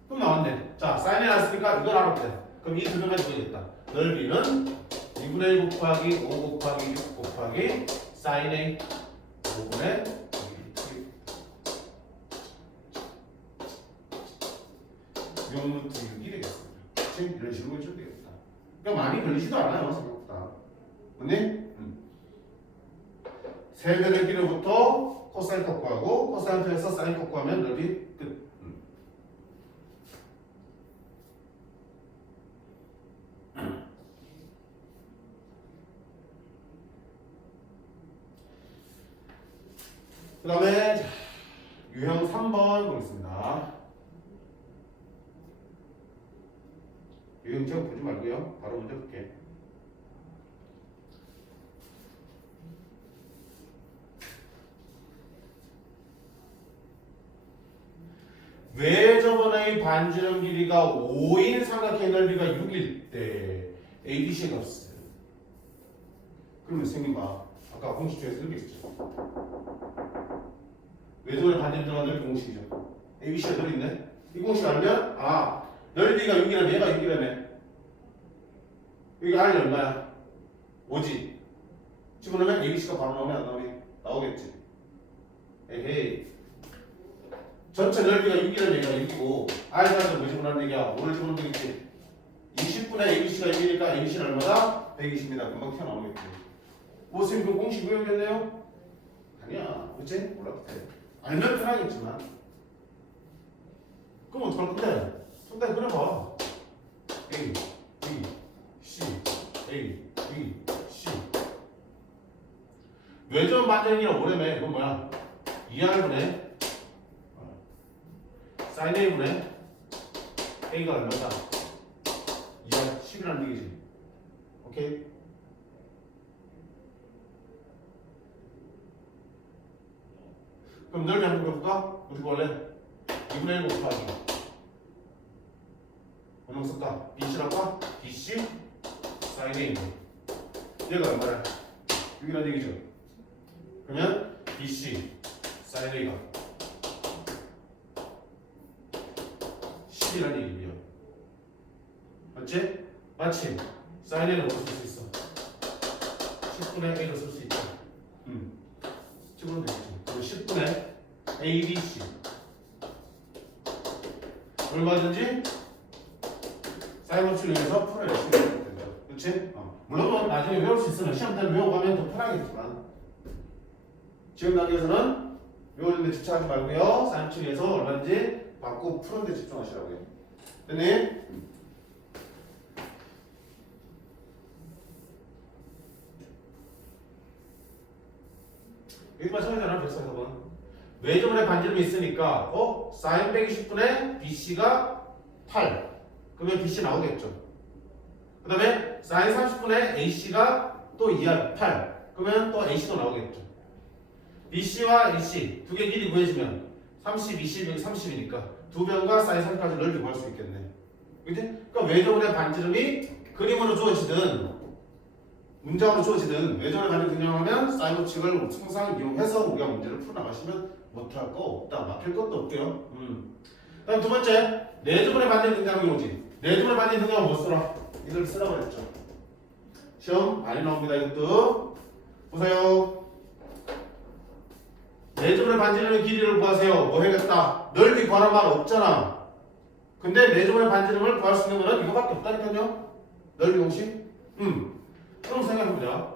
그럼 나왔네. 자 사인이 나왔으니까 이걸 알아보자. 그럼 이 두 개만 주어야겠다. 넓이는 2분의 1 곱하기 5 곱하기 6 곱하기 사인 A 5분의 6루트 6이 되겠습니다. 지금 이런 식으로 해주면 되겠다. 그러니까 많이 걸리지도 않아요 생각보다. 맞니? 세 변의 길이부터 코사인 값 구하고 코사인 편에서 사인 값 구하면 넓이 끝. 그 다음에 유형 3번 보겠습니다. 유형 제곱 보지 말고요. 바로 문제 볼게. 외접원의 반지름 길이가 5인 삼각형 넓이가 6일 때 ABC 값을 그러면 생긴 봐. 아까 공식 중에서 이렇게 있었죠. 외접원의 반지름 들어간 넓이 공식이죠. ABC가 넓이 있네. 이 공식 알면 넓이가 6이라면 얘가 6이라며. 여기 R이 얼마야? 오지. 집어넣으면 ABC가 바로 나오네 안 나오니? 나오겠지. 에헤이. 전체 넓이가 6이라는 얘기가 6이고 R가 뭐 집어넣는 얘기야? 5를 집어넣는 얘기지. 20분의 ABC가 6이니까 ABC는 얼마다? 120입니다. 금방 튀어나오겠지. 무슨 그 공식 외우겠네요? 아니야. 그치? 몰라도 돼. 알면 편하겠지만. 그럼 어떡할 건데? 상당히 그려봐. A, B, C, A, B, C. 외전 반전이랑 오래매. 이건 뭐야? 2R분의 sin A분의 A가 얼마다? 2R 10이라는 얘기지. 오케이? 그럼 넓이 한번 그려볼까? 어떻게 원래? 2분의 1 곱하기 얼마 쓸까? BC랄까? BC sin A 얘가 얼마래? 6이라는 얘기죠. 그러면 BC sin A가 10이라는 얘기고요. 맞지? 마치 sin A를 어디서 쓸 수 있어? 10분의 A로 쓸 수 있죠. 찍으면 되겠지. 그럼 10분의 ABC 얼마든지 사이버치를 위해서 풀어낼 수 있는 거죠. 그렇지? 물론 나중에 외울 수 있으면 시험 때는 외워가면 더 편하겠지만 지금 단계에서는 외우는 데 집착하지 말고요. 사이버치를 위해서 얼마든지 받고 푸는 데 집중하시라고요. 됐니? 여기 마찬가지잖아. 144번. 외접원의 반지름이 있으니까 sin 빼기 10분의 BC가 8. 그러면 BC 나오겠죠. 그 다음에 sin 30분의 AC가 또 2R 8. 그러면 또 AC도 나오겠죠. BC와 AC 두 개 길이 구해주면 30, 20, 여기 30이니까 두 변과 sin 3까지 넓이 구할 수 있겠네. 그치? 그러니까 외접원의 반지름이 그림으로 주어지든 문장으로 주어지든 외전을 가는 등장하면 사이버칙을 항상 이용해서 우리가 문제를 풀어나가시면 못할 거 없다. 막힐 것도 없고요. 다음 두 번째, 내주문의 반전 등장이 오지. 내주문의 반전 등장은 못 쓰라. 이걸 쓰라고 그랬죠. 시험 많이 나옵니다. 이것도 보세요. 내주문의 반지름의 길이를 구하세요. 뭐 해야겠다. 넓이 구하란 말 없잖아. 근데 내주문의 반지름을 구할 수 있는 거는 이거밖에 없다니까요. 넓이 공식. 그럼 생각해보자.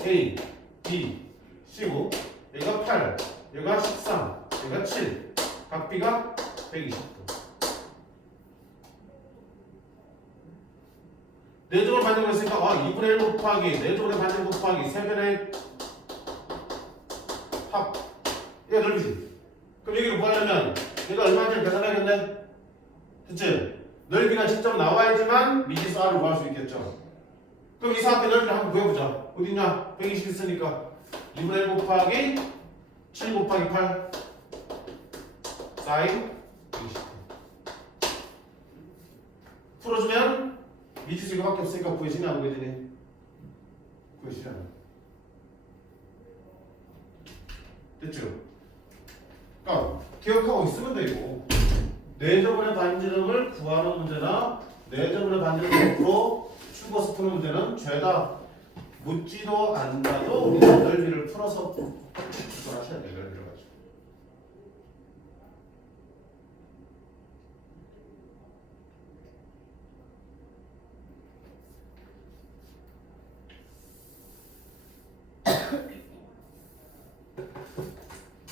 A, B, C고 얘가 8, 얘가 13, 얘가 7, 각 B가 120도. 내점을 반전을 했으니까 2분의 1 곱하기 내점의 반전 곱하기 3변의 합 얘가 넓이지. 그럼 여기를 구하려면 얘가 얼마인지 계산해야겠네. 그치? 넓이가 직접 나와야지만 미지수 R을 구할 수 있겠죠. 그럼 이 사각의 넓이를 한번 구해보자. 어딨냐? 120 있으니까 2분의 1 곱하기 7 곱하기 8 sin 120. 풀어주면 미지수 이거밖에 없으니까 구해지냐 안 구해지니? 구해지잖아. 됐죠? 그러니까 기억하고 있으면 되고 내저분의 반지름을 구하는 문제나 내저분의 반지름을 풀어 추가서 푸는 문제는 죄다 묻지도 않나도 우리가 넓이를 풀어서 구별하셔야 돼요. 넓이를 가지고.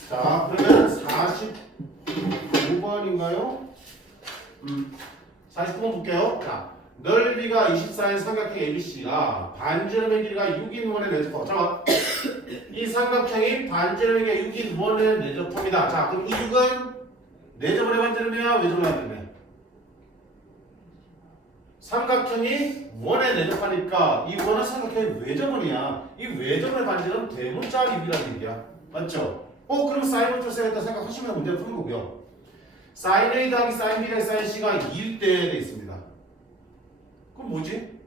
자, 그러면 45번인가요? 49번 볼게요. 자, 넓이가 24인 삼각형 ABC가 반지름의 길이가 6인 원에 내접합. 자, 이 삼각형이 반지름의 6인 원에 내접합니다. 자, 그럼 이 6은 내접원의 반지름이야, 외접원의 반지름이야? 삼각형이 원에 내접하니까 이 원은 삼각형의 외접원이야. 이 외접원의 반지름 대문자 6이라는 얘기야. 맞죠? 그럼 사인을 써야겠다 생각하시면 문제를 푸는 거고요. sin A 더하기 sin B 더하기 sin C가 2일 때 돼 있습니다. 그럼 뭐지?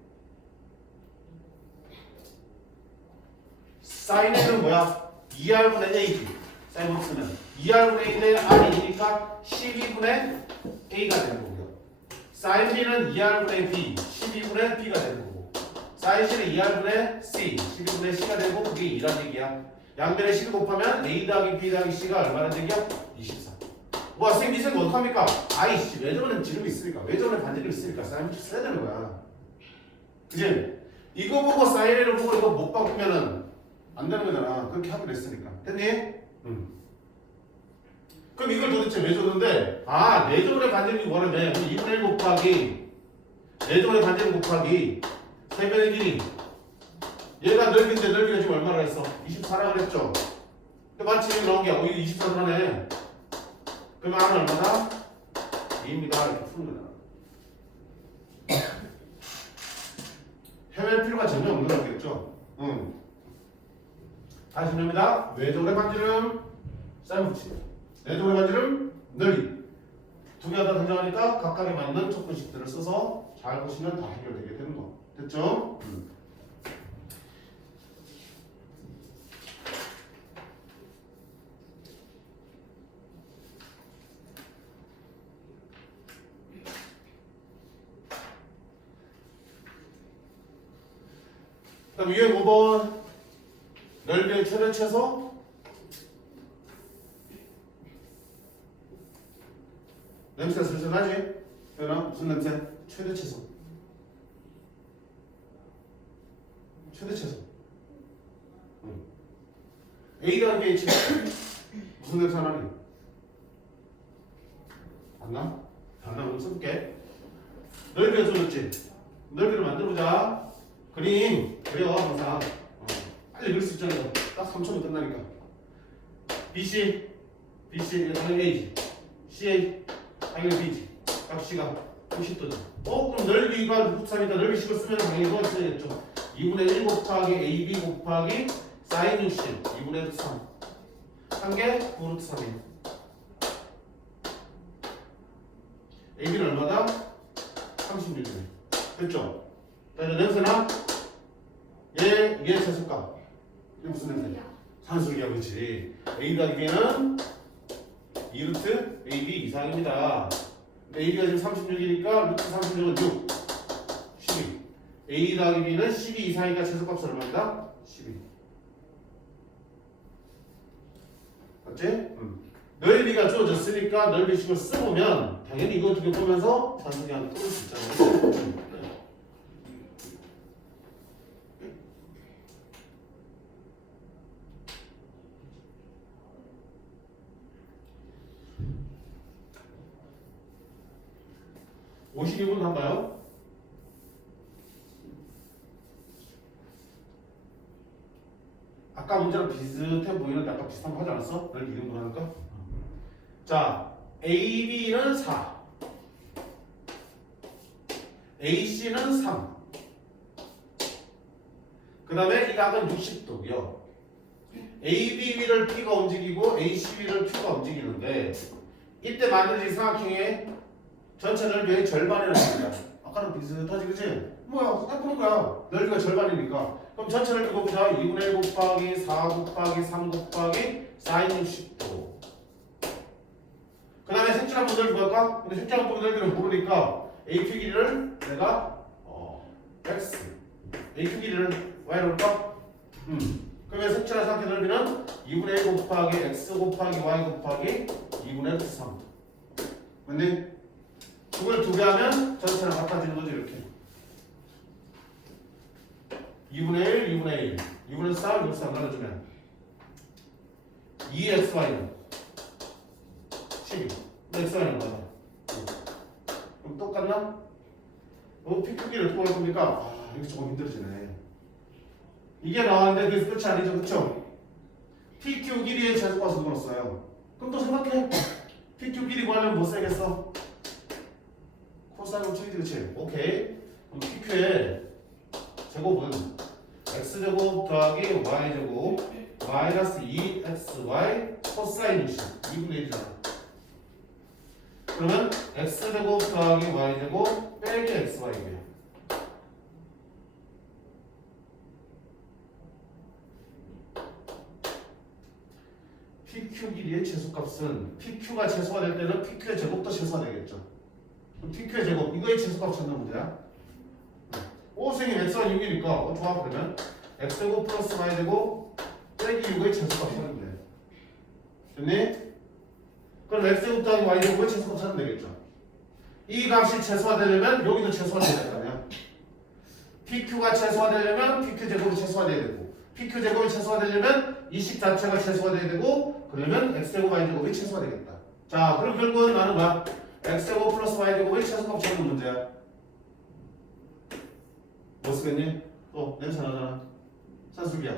sin A는 뭐야? 2R분의 A지. 사인 쓰면 2R분의 A인데 R이니까 12분의 A가 되는 거고요. sin B는 2R분의 B, 12분의 B가 되는 거고. 사인 C는 2R분의 C 12분의 C가 되고 그게 2란 얘기야. 양변에 12 곱하면 A 더하기 B 더하기 C가 얼마란 얘기야? 24. 뭐 선생님 이 생각 어떡합니까? 아이씨 외전에 지름이 있으니까 외전에 반지름이 있으니까 사인 써야 되는 거야. 그치? 이거 보고 사인을 보고 이거 못 바꾸면은 안 되는 거잖아. 그렇게 하기로 했으니까. 됐니? 그럼 이걸 도대체 왜 줬는데? 아, 내점의 반지름이 뭐라며? 2분의 1 곱하기 내점의 반지름 곱하기 세변의 길이 얘가 넓이인데 넓이가 지금 얼마나 했어? 24라고 그랬죠? 근데 마치 여기 나온 게 이거 24라네. 그러면 R은 얼마다? 2입니다. 이렇게 푸는 거잖아. 헤맬 필요가 전혀 없는 거겠죠? 다시 정리합니다. 외적의 반지름 사인 붙이기 내적의 반지름 넓이 두 개가 다 등장하니까 각각에 맞는 조건식들을 써서 잘 보시면 다 해결되게 되는 거 됐죠? 그다음 위에 5번 넓이의 최대 최소 냄새가 슬슬 나지? 그러나 무슨 냄새? 최대 최소 최대 최소 A 더하기 B 최소 무슨 냄새 나니? 안 나? 안 나면 써볼게. 넓이가 줄었지? 넓이를 만들어보자. 그림 그래요 항상 빨리 그릴 수 있잖아요. 딱 3초면 끝나니까. BC 이거 당연히 A지. CA 당연히 B지. 각 C가 90도지. 그럼 넓이가 루트 3이니까 넓이 식을 쓰면 당연히 이거 써야겠죠. 2분의 1 곱하기 AB 곱하기 사인 60 2분의 루트 3 한 개 루트 3이에요. AB는 얼마다? 36이네. 됐죠? 자 이제 냄새나? 얘 최소값. 이게 무슨 냄새? 산술기야 그렇지. A 더하기 B는 2루트 AB 이상입니다. 근데 AB가 지금 36이니까 루트 36은 6 12 A 더하기 B는 12 이상이니까 최소값은 얼마입니다? 12 맞지? 넓이가 주어졌으니까 넓이식을 써보면 당연히 이거 두 개 보면서 산술기한 풀 수 있잖아요. (52분) 한가요? 아까 문제랑 비슷해 보이는데 아까 비슷한 거 하지 않았어? 넓이 이름으로 하니까. 자, AB는 4 AC는 3 그 다음에 이 각은 60도고요 AB 위를 P가 움직이고 AC 위를 Q가 움직이는데 이때 만들어진 삼각형의 전체 넓이의 절반이라는 거야. 아까랑 비슷하지 그치? 뭐야 딱 보는 거야. 넓이가 절반이니까. 그럼 전체 넓이 곱하자 2분의 1 곱하기 4 곱하기 3 곱하기 사인 60도. 그 다음에 색칠한 번 넓이 구할까? 근데 색칠한 번 넓이를 모르니까 AQ 길이를 내가 X AQ 길이를 Y로 할까? 그러면 색칠한 상태 넓이는 2분의 1 곱하기 X 곱하기 Y 곱하기 2분의 3 맞니? 이걸 두 배 하면 전체랑 같아지는 거지 이렇게 2분의 1, 2분의 1 2분의 4, 2분의 4 나눠주면 2xy는 12 xy는 뭐다? 그럼 똑같나? PQ기를 어떻게 할 겁니까? 아 이게 조금 힘들어지네. 이게 나왔는데 그게 끝이 아니죠 그쵸? PQ 길이의 제곱값을 물었어요. 그럼 또 생각해. PQ 길이 구하려면 뭐 써야겠어? 코사인 곱셈이지 그치? 오케이. 그럼 PQ의 제곱은 x제곱 더하기 y제곱 마이너스 2xy 코사인 60 2분의 1이잖아. 그러면 x제곱 더하기 y제곱 빼기 xy고요. PQ 길이의 최소값은 PQ가 최소가 될 때는 PQ의 제곱도 최소가 되겠죠. 그럼 PQ의 제곱 이거의 최소값 찾는 문제야. 오 제곱생긴 x가 6이니까 좋아. 그러면 x제곱 플러스 y제곱 빼기 6의 최소값 찾으면 돼. 됐니? 그럼 x제곱 더하기 y제곱의 최소값 찾으면 되겠죠. 이 값이 최소화되려면 여기도 최소화돼야 될 거 아니야. PQ가 최소화되려면 PQ 제곱이 최소화돼야 되고 PQ 제곱이 최소화되려면 이 식 자체가 최소화돼야 되고 그러면 x제곱 y제곱이 최소화되겠다. 자, 그럼 결국은 나는 뭐야? x제곱 플러스 y제곱의 최소값 찾는 문제야. 뭐 쓰겠니? 또 냄새 나잖아. 산술기야.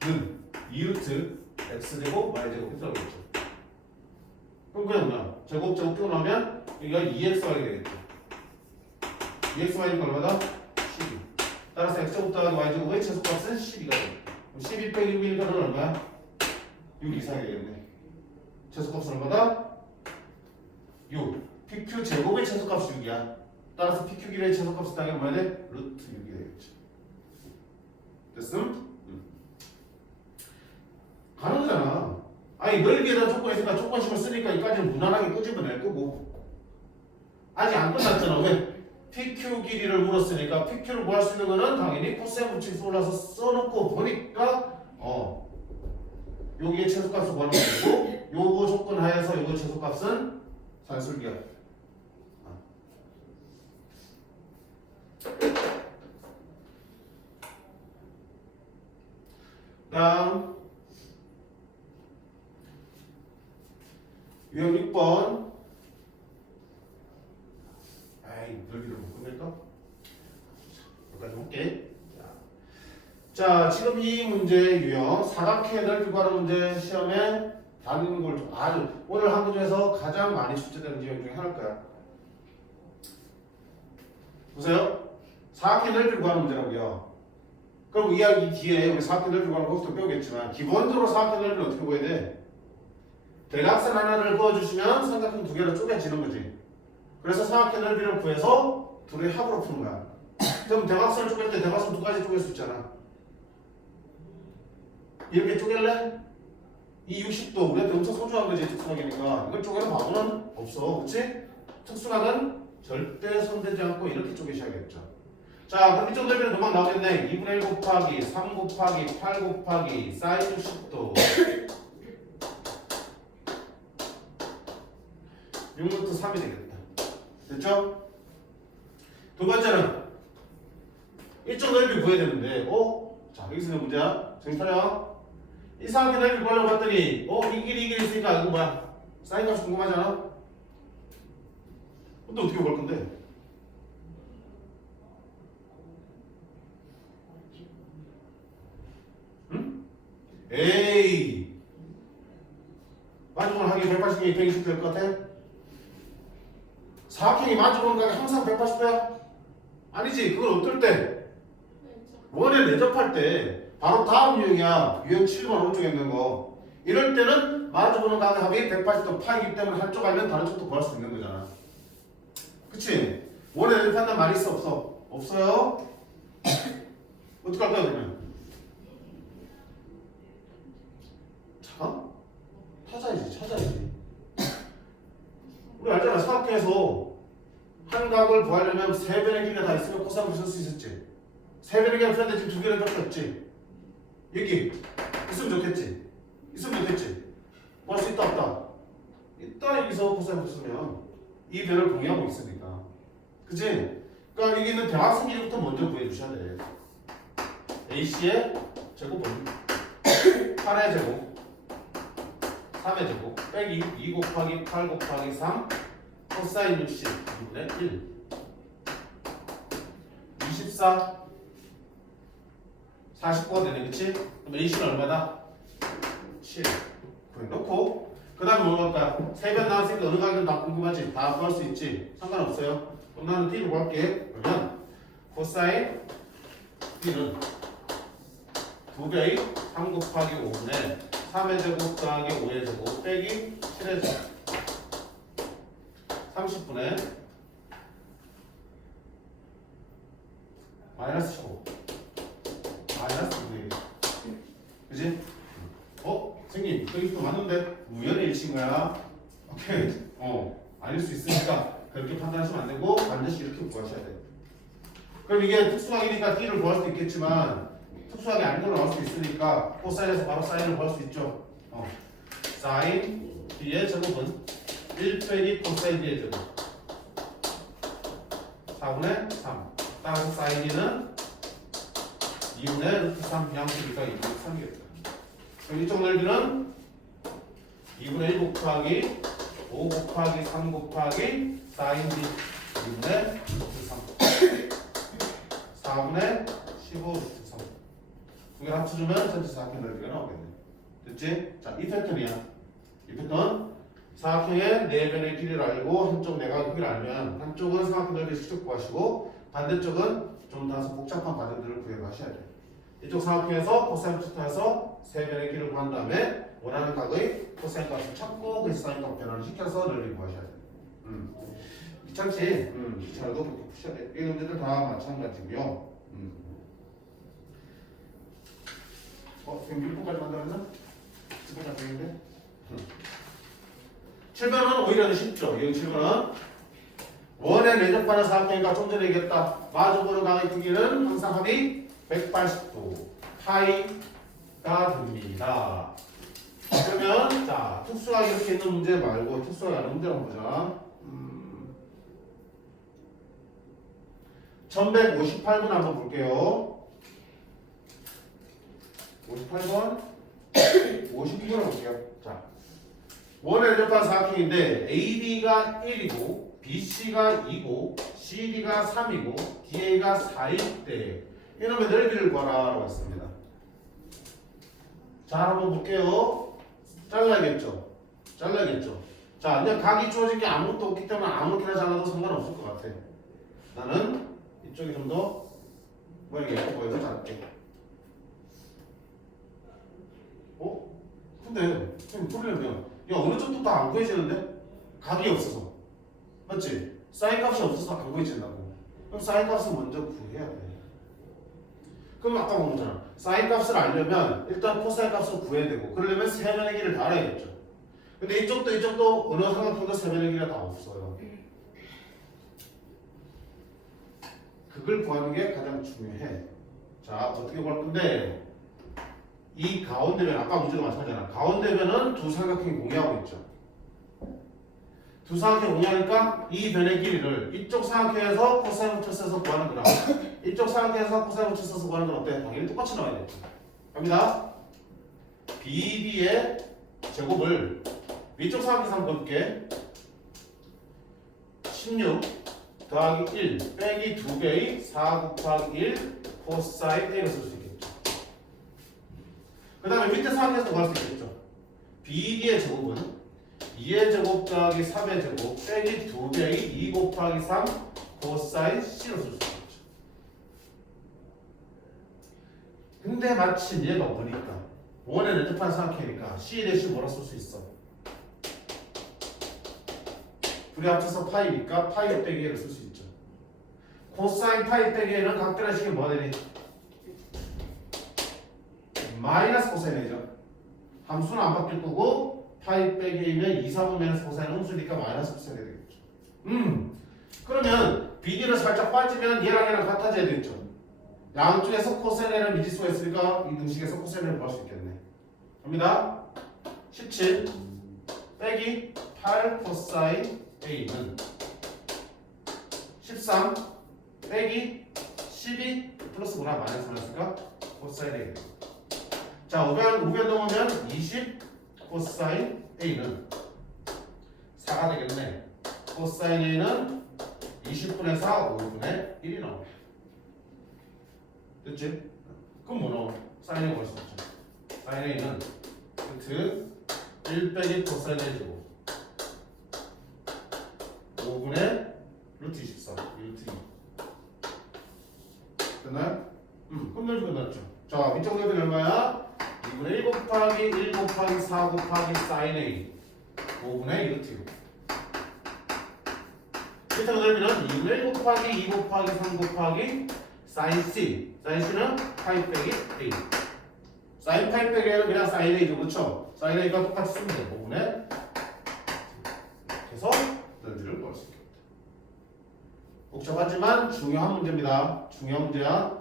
는 2루트 x제곱 y제곱이 들어가겠죠. 그럼 그냥 뭐야? 제곱 끼고 나면 여기가 2xy가 되겠죠. 2xy는 얼마다? 12. 따라서 x제곱 더하기 y제곱의 최소값은 12가 돼. 12 빼기 6이니까 얼마야? 6 이상이 되겠네. 최소값은 얼마다? 6. PQ 제곱의 최소값이 6이야. 따라서 PQ 길이의 최소값은 당연히 얼마야 돼? 루트 6이 되겠죠. 됐음? 가는 거잖아. 아니 넓이에 대한 조건이 있으니까 조건식을 쓰니까 이까지는 무난하게 끄집어낼 거고 아직 안 끝났잖아. 왜? PQ 길이를 물었으니까 PQ를 구할 수 있는 거는 당연히 코사인 법칙 올라서 써놓고 보니까 여기에 최소값을 구하는 거고 요거 조건 하에서 요거 최소값은 산술기야. 다음 유형 6번. 아이 넓이를 못 끝낼까? 여기까지 볼게. 자, 지금 이 문제 유형 사각형의 넓이 구하는 문제 시험에 단골 아주 오늘 한 거 중에서 가장 많이 출제되는 유형 중에 하나일 거야. 보세요. 사각형의 넓이 구하는 문제라고요. 그럼 이야기 뒤에 우리 사각형 넓이 구하는 것도 배우겠지만 기본적으로 사각형 넓이는 어떻게 구해야 돼? 대각선 하나를 그어주시면 삼각형 두 개로 쪼개지는 거지. 그래서 사각형 넓이를 구해서 둘의 합으로 푸는 거야. 그럼 대각선을 쪼갤 때 대각선 두 가지 쪼갤 수 있잖아. 이렇게 쪼갤래? 이 60도 우리한테 엄청 소중한 거지. 특수각이니까 이걸 쪼개는 방법은 없어. 그치? 특수각은 절대 손대지 않고 이렇게 쪼개셔야겠죠. 자, 그럼 이쪽 넓이는 금방 나오겠네. 2분의 1 곱하기 3 곱하기 8 곱하기 사인 60도 6루트 3이 되겠다. 됐죠? 두 번째는 이쪽 넓이 구해야 되는데 자, 여기서 있는 문제야. 정신 차려. 이 사각형 넓이 구하려고 봤더니 이 길이 있으니까 이거 뭐야? 사인 값이 궁금하잖아? 근데 어떻게 구할 건데? 응? 에이 마주보는 하기 180이 120 될 것 같아? 사각형이 마주보는 각이 항상 180도야? 아니지. 그건 어떨 때? 원에 내접할 때 바로 다음 유형이야. 유형 7번 오른쪽에 있는 거. 이럴 때는 마주보는 각의 합이 180도 파이기 때문에 한쪽 알면 다른 쪽도 구할 수 있는 거잖아. 그치? 원에 내접한다는 말이 있어 없어? 없어요? 어떻게 할까요 그러면? 찾아야지. 우리 알잖아. 사각형에서 한 각을 구하려면 세 변의 길이가 다 있으면 코사인을 쓸 수 있었지. 세 변의 길이가 필요한데 지금 두 개를 밖에 없지. 여기 있으면 좋겠지. 구할 수 있다 없다? 있다. 여기서 코사인을 쓰면 이 변을 동의하고 있으니까. 그치? 그러니까 여기 있는 대각선 길이부터 먼저 구해주셔야 돼. AC의 제곱은 8의 제곱 3의 제곱 빼기 2 곱하기 8 곱하기 3 코사인 60 2분의 1 24 49가 되네. 그치? 그럼 AC는 얼마다? 7 구해놓고 그 다음에 뭐 할까? 세변 나왔으니까 어느 각이든 다 궁금하지? 다 구할 수 있지? 상관없어요. 그럼 나는 T를 구할게. 그러면 코사인 T는 2배의 3 곱하기 5분의 3의 제곱 더하기 5의 제곱 빼기 7의 제곱 30분의 마이너스 15 마이너스 9의 그지? 선생님 여기 또 맞는데 우연의 일치인 거야. 오케이. 아닐 수 있으니까 그렇게 판단하시면 안 되고 반드시 이렇게 구하셔야 돼. 그럼 이게 특수각이니까 D를 구할 수도 있겠지만 특수각이 아닌 걸로 나올 수 있으니까 코사인에서 바로 사인을 구할 수 있죠. 사인 D의 제곱은 1 빼기 코사인 D의 제곱 4분의 3. 따라서 사인 D는 2분의 루트 3 양수니까 2분의 3이겠다. 그럼 이쪽 넓이는 2분의 1 곱하기 5 곱하기 3 곱하기 사인 D 2분의 루트 3 4분의 15 루트 3 두 개 합쳐주면 전체 사각형 넓이가 나오겠네. 됐지? 자, 이 패턴이야. 이 패턴 사각형의 네 변의 길이를 알고 한쪽 내각 크기를 알면 한쪽은 사각형 넓이 직접 구하시고 반대쪽은 좀 더 복잡한 과정들을 구해가셔야 돼. 이쪽 사각형에서 코사인 부터해서 세 변의 길이를 구한 다음에 원하는 각의 코사인 값을 찾고 그 사인 값 변화를 시켜서 넓이 구하셔야 돼. 귀찮지? 귀찮아도 그렇게 푸셔야 돼. 이 문제들 다 마찬가지고요. 지금 6번까지 만들었나? 10번까지 되는데? 7번은 오히려 쉽죠. 이 7번은 원의 내접하는 사각형이니까 좀 전에 얘기했다. 마주보는 각의 크기는 항상 합이 180도 파이가 됩니다. 그러면 자 특수각 이렇게 있는 문제 말고 특수각 아닌 문제 한번 보자. 1158번 한번 볼게요. 58번 59번 볼게요. 자 원의 내접한 사각형인데 AB가 1이고 BC가 2고 CD가 3이고 DA가 4일 때 이놈의 넓이를 구하라고 했습니다. 자 한번 볼게요. 잘라야겠죠. 자 그냥 각이 주어진 게 아무것도 없기 때문에 아무렇게나 잘라도 상관없을 것 같아. 나는 이쪽이 좀 더 모양이 예뻐 보여서 자를게. 근데 보려면 야 어느 쪽도 다 안 구해지는데? 각이 없어서 맞지? 사인 값이 없어서 안 구해진다고. 그럼 사인 값을 먼저 구해야 돼. 그럼 아까 본 거잖아. 사인 값을 알려면 일단 코사인 값을 구해야 되고 그러려면 세 변의 길이를 다 알아야겠죠. 근데 이쪽도 어느 삼각형도 세 변의 길이가 다 없어요. 그걸 구하는 게 가장 중요해. 자 어떻게 구할 건데 이 가운데변 아까 문제도 마찬가지잖아. 가운데변은 두 삼각형이 공유하고 있죠. 두 삼각형이 공유하니까 이 변의 길이를 이쪽 삼각형에서 코사인 붙여 써서 구하는 거랑 이쪽 삼각형에서 코사인 붙여 써서 구하는 건 어때? 당연히 똑같이 나와야겠죠. 갑니다. BD의 제곱을 위쪽 삼각형에서 한번 볼게. 16 더하기 1 빼기 2배의 4 곱하기 1 코사인 A를 쓸 수 있겠죠. 그 다음에 밑에 삼각형에서 구할 수 있겠죠. BD의 제곱은 2의 제곱 더하기 3의 제곱 빼기 2배의 2 곱하기 3 코사인 C로 쓸 수 있겠죠. 근데 마침 얘가 뭐니까 원의 내접한 삼각형이니까 C 대신 뭐라 쓸 수 있어? 둘이 합쳐서 파이니까 파이 빼기 1을 쓸 수 있죠. 코사인 파이 빼기 1은 각별한 식이 뭐가 되니? 마이너스 코사인이죠. 함수는 안 바뀔 거고 파이 빼기 1이면 2, 4분 마이너스 코사인 함수니까 마이너스 코사인이 되겠죠. 그러면 BD를 살짝 빠지면 얘랑 같아져야 되겠죠. 양쪽에서 코사인이라는 미지수가 있으니까 이 등식에서 코사인을 구할 수 있겠네. 갑니다. 17 빼기 8 코사인 A는 13 빼기 12 플러스구나 마이너스가 코사인 A. 자 5변 넘으면 20 코사인 A는 4가 되겠네. 코사인 A는 20분의 4 5분의 1이 나오네. 됐지? 그럼 뭐 나와? 사인 A 구할 수 없죠. 사인 A는 루트 1 빼기 코사인 A 제곱 5분의 루트 24 루트 2 됐나요? 끝날지 끝났죠. 자 위쪽 넓이는 얼마야? 2분의 1 곱하기 1 곱하기 4 곱하기 사인 A 5분의 2 루트 6 밑쪽 넓이는 2분의 1 곱하기 2 곱하기 3 곱하기 사인 C 사인 C는 파이 빼기 A 사인 파이 빼기 A는 그냥 사인 A죠. 그렇죠? 사인 A가 똑같이 쓰면 돼. 5분의 해서 넓이를 구할 수 있겠다. 복잡하지만 중요한 문제입니다. 중요한 문제야.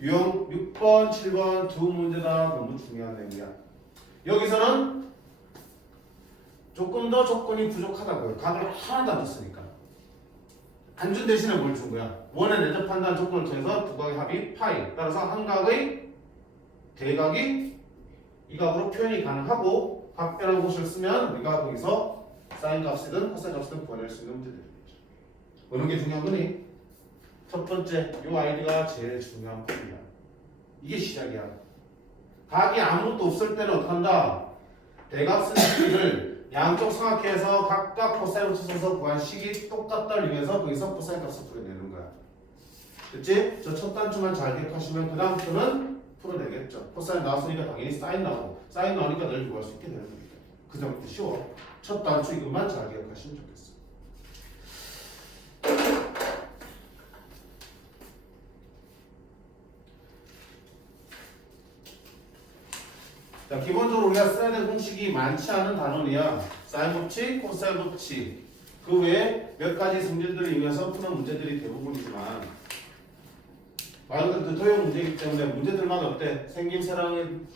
유형 6번, 7번 두 문제 다 너무 중요한 내용이야. 여기서는 조금 더 조건이 부족하다고요. 각을 하나도 안 줬으니까. 안 준 대신에 뭘 준 거야? 원의 내적 판단 조건을 통해서 두 각의 합이 파이. 따라서 한 각의 대각이 이 각으로 표현이 가능하고 각변한 곳을 쓰면 우리가 거기서 사인 값이든 코사인 값이든 구해낼 수 있는 문제들이겠죠. 어느 게 중요한 거니? 첫 번째, 요 아이디가 제일 중요한 부분이야. 이게 시작이야. 각이 아무것도 없을 때는 어떻게 한다? 대각 쓰는 식을 양쪽 삼각형에서 각각 코사인을 쳐서 구한 식이 똑같다를 이용해서 거기서 코사인 값을 풀어내는 거야. 됐지? 저 첫 단추만 잘 기억하시면 그 다음부터는 풀어내겠죠. 코사인 나왔으니까 당연히 사인 나오고 사인 나오니까 늘 구할 수 있게 되는 거니까. 그 다음부터 쉬워. 첫 단추 이것만 잘 기억하시면 좋겠어. 자, 기본적으로 우리가 써야 될 공식이 많지 않은 단원이야. 사인 법칙, 코사인 법칙. 그 외에 몇 가지 성질들을 이용해서 푸는 문제들이 대부분이지만 말 그대로 도형 문제이기 때문에 문제들마다 어때?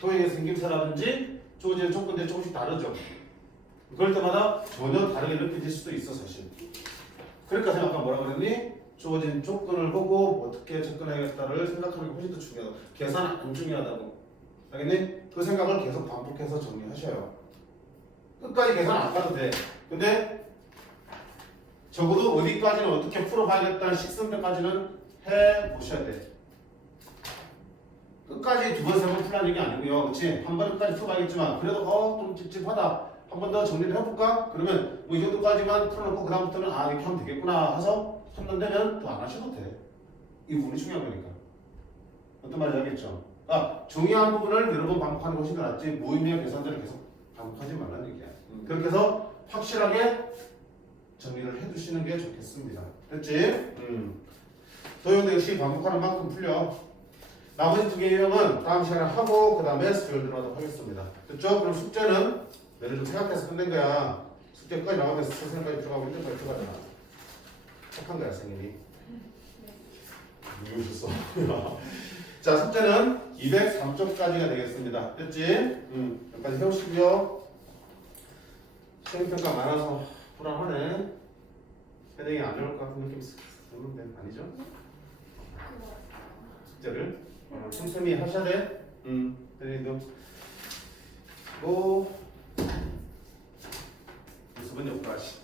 도형의 생김새라든지 주어지는 조건들이 조금씩 다르죠. 그럴 때마다 전혀 다르게 느껴질 수도 있어 사실. 그러니까 제가 아까 뭐라 그랬니? 주어진 조건을 보고 어떻게 접근하겠다를 생각하는 게 훨씬 더 중요하다. 계산 안 중요하다고. 알겠니? 그 생각을 계속 반복해서 정리하셔요. 끝까지 계산 안 가도 돼. 근데 적어도 어디까지는 어떻게 풀어봐야겠다는 식선배까지는 해보셔야 돼. 끝까지 두 번, 세 번 풀라는 얘기 아니고요. 그렇지? 한 번까지 풀어봐야겠지만 그래도 좀 찝찝하다. 한 번 더 정리를 해볼까? 그러면 뭐 이 정도까지만 풀어놓고 그 다음부터는 이렇게 하면 되겠구나 해서 판단되면 더 안 하셔도 돼. 이 부분이 중요한 거니까. 어떤 말인지 알겠죠? 중요한 부분을 여러 번 반복하는 것이 더 낫지 무의미한 계산들을 계속 반복하지 말라는 얘기야. 그렇게 해서 확실하게 정리를 해두시는 게 좋겠습니다. 됐지? 도형도 역시 반복하는 만큼 풀려. 나머지 두 개의 유형은 다음 시간에 하고 그 다음에 수요일 들어가도록 하겠습니다. 됐죠? 그럼 숙제는 내일 좀 생각해서 끝낸 거야. 숙제까지 나가면서 선생님까지 들어가고 있는 거야. 들어가잖아. 착한 거야 선생님이. 누구 오셨어? 자, 숙제는 203쪽까지가 되겠습니다. 됐지? 여기까지 해오시고요. 시험평가 많아서 불안하네. 패딩이 안 나올 것 같은 느낌이 드는데 아니죠? 숙제를 틈틈이 하셔야 돼. 패딩도 또 수분 여기까지.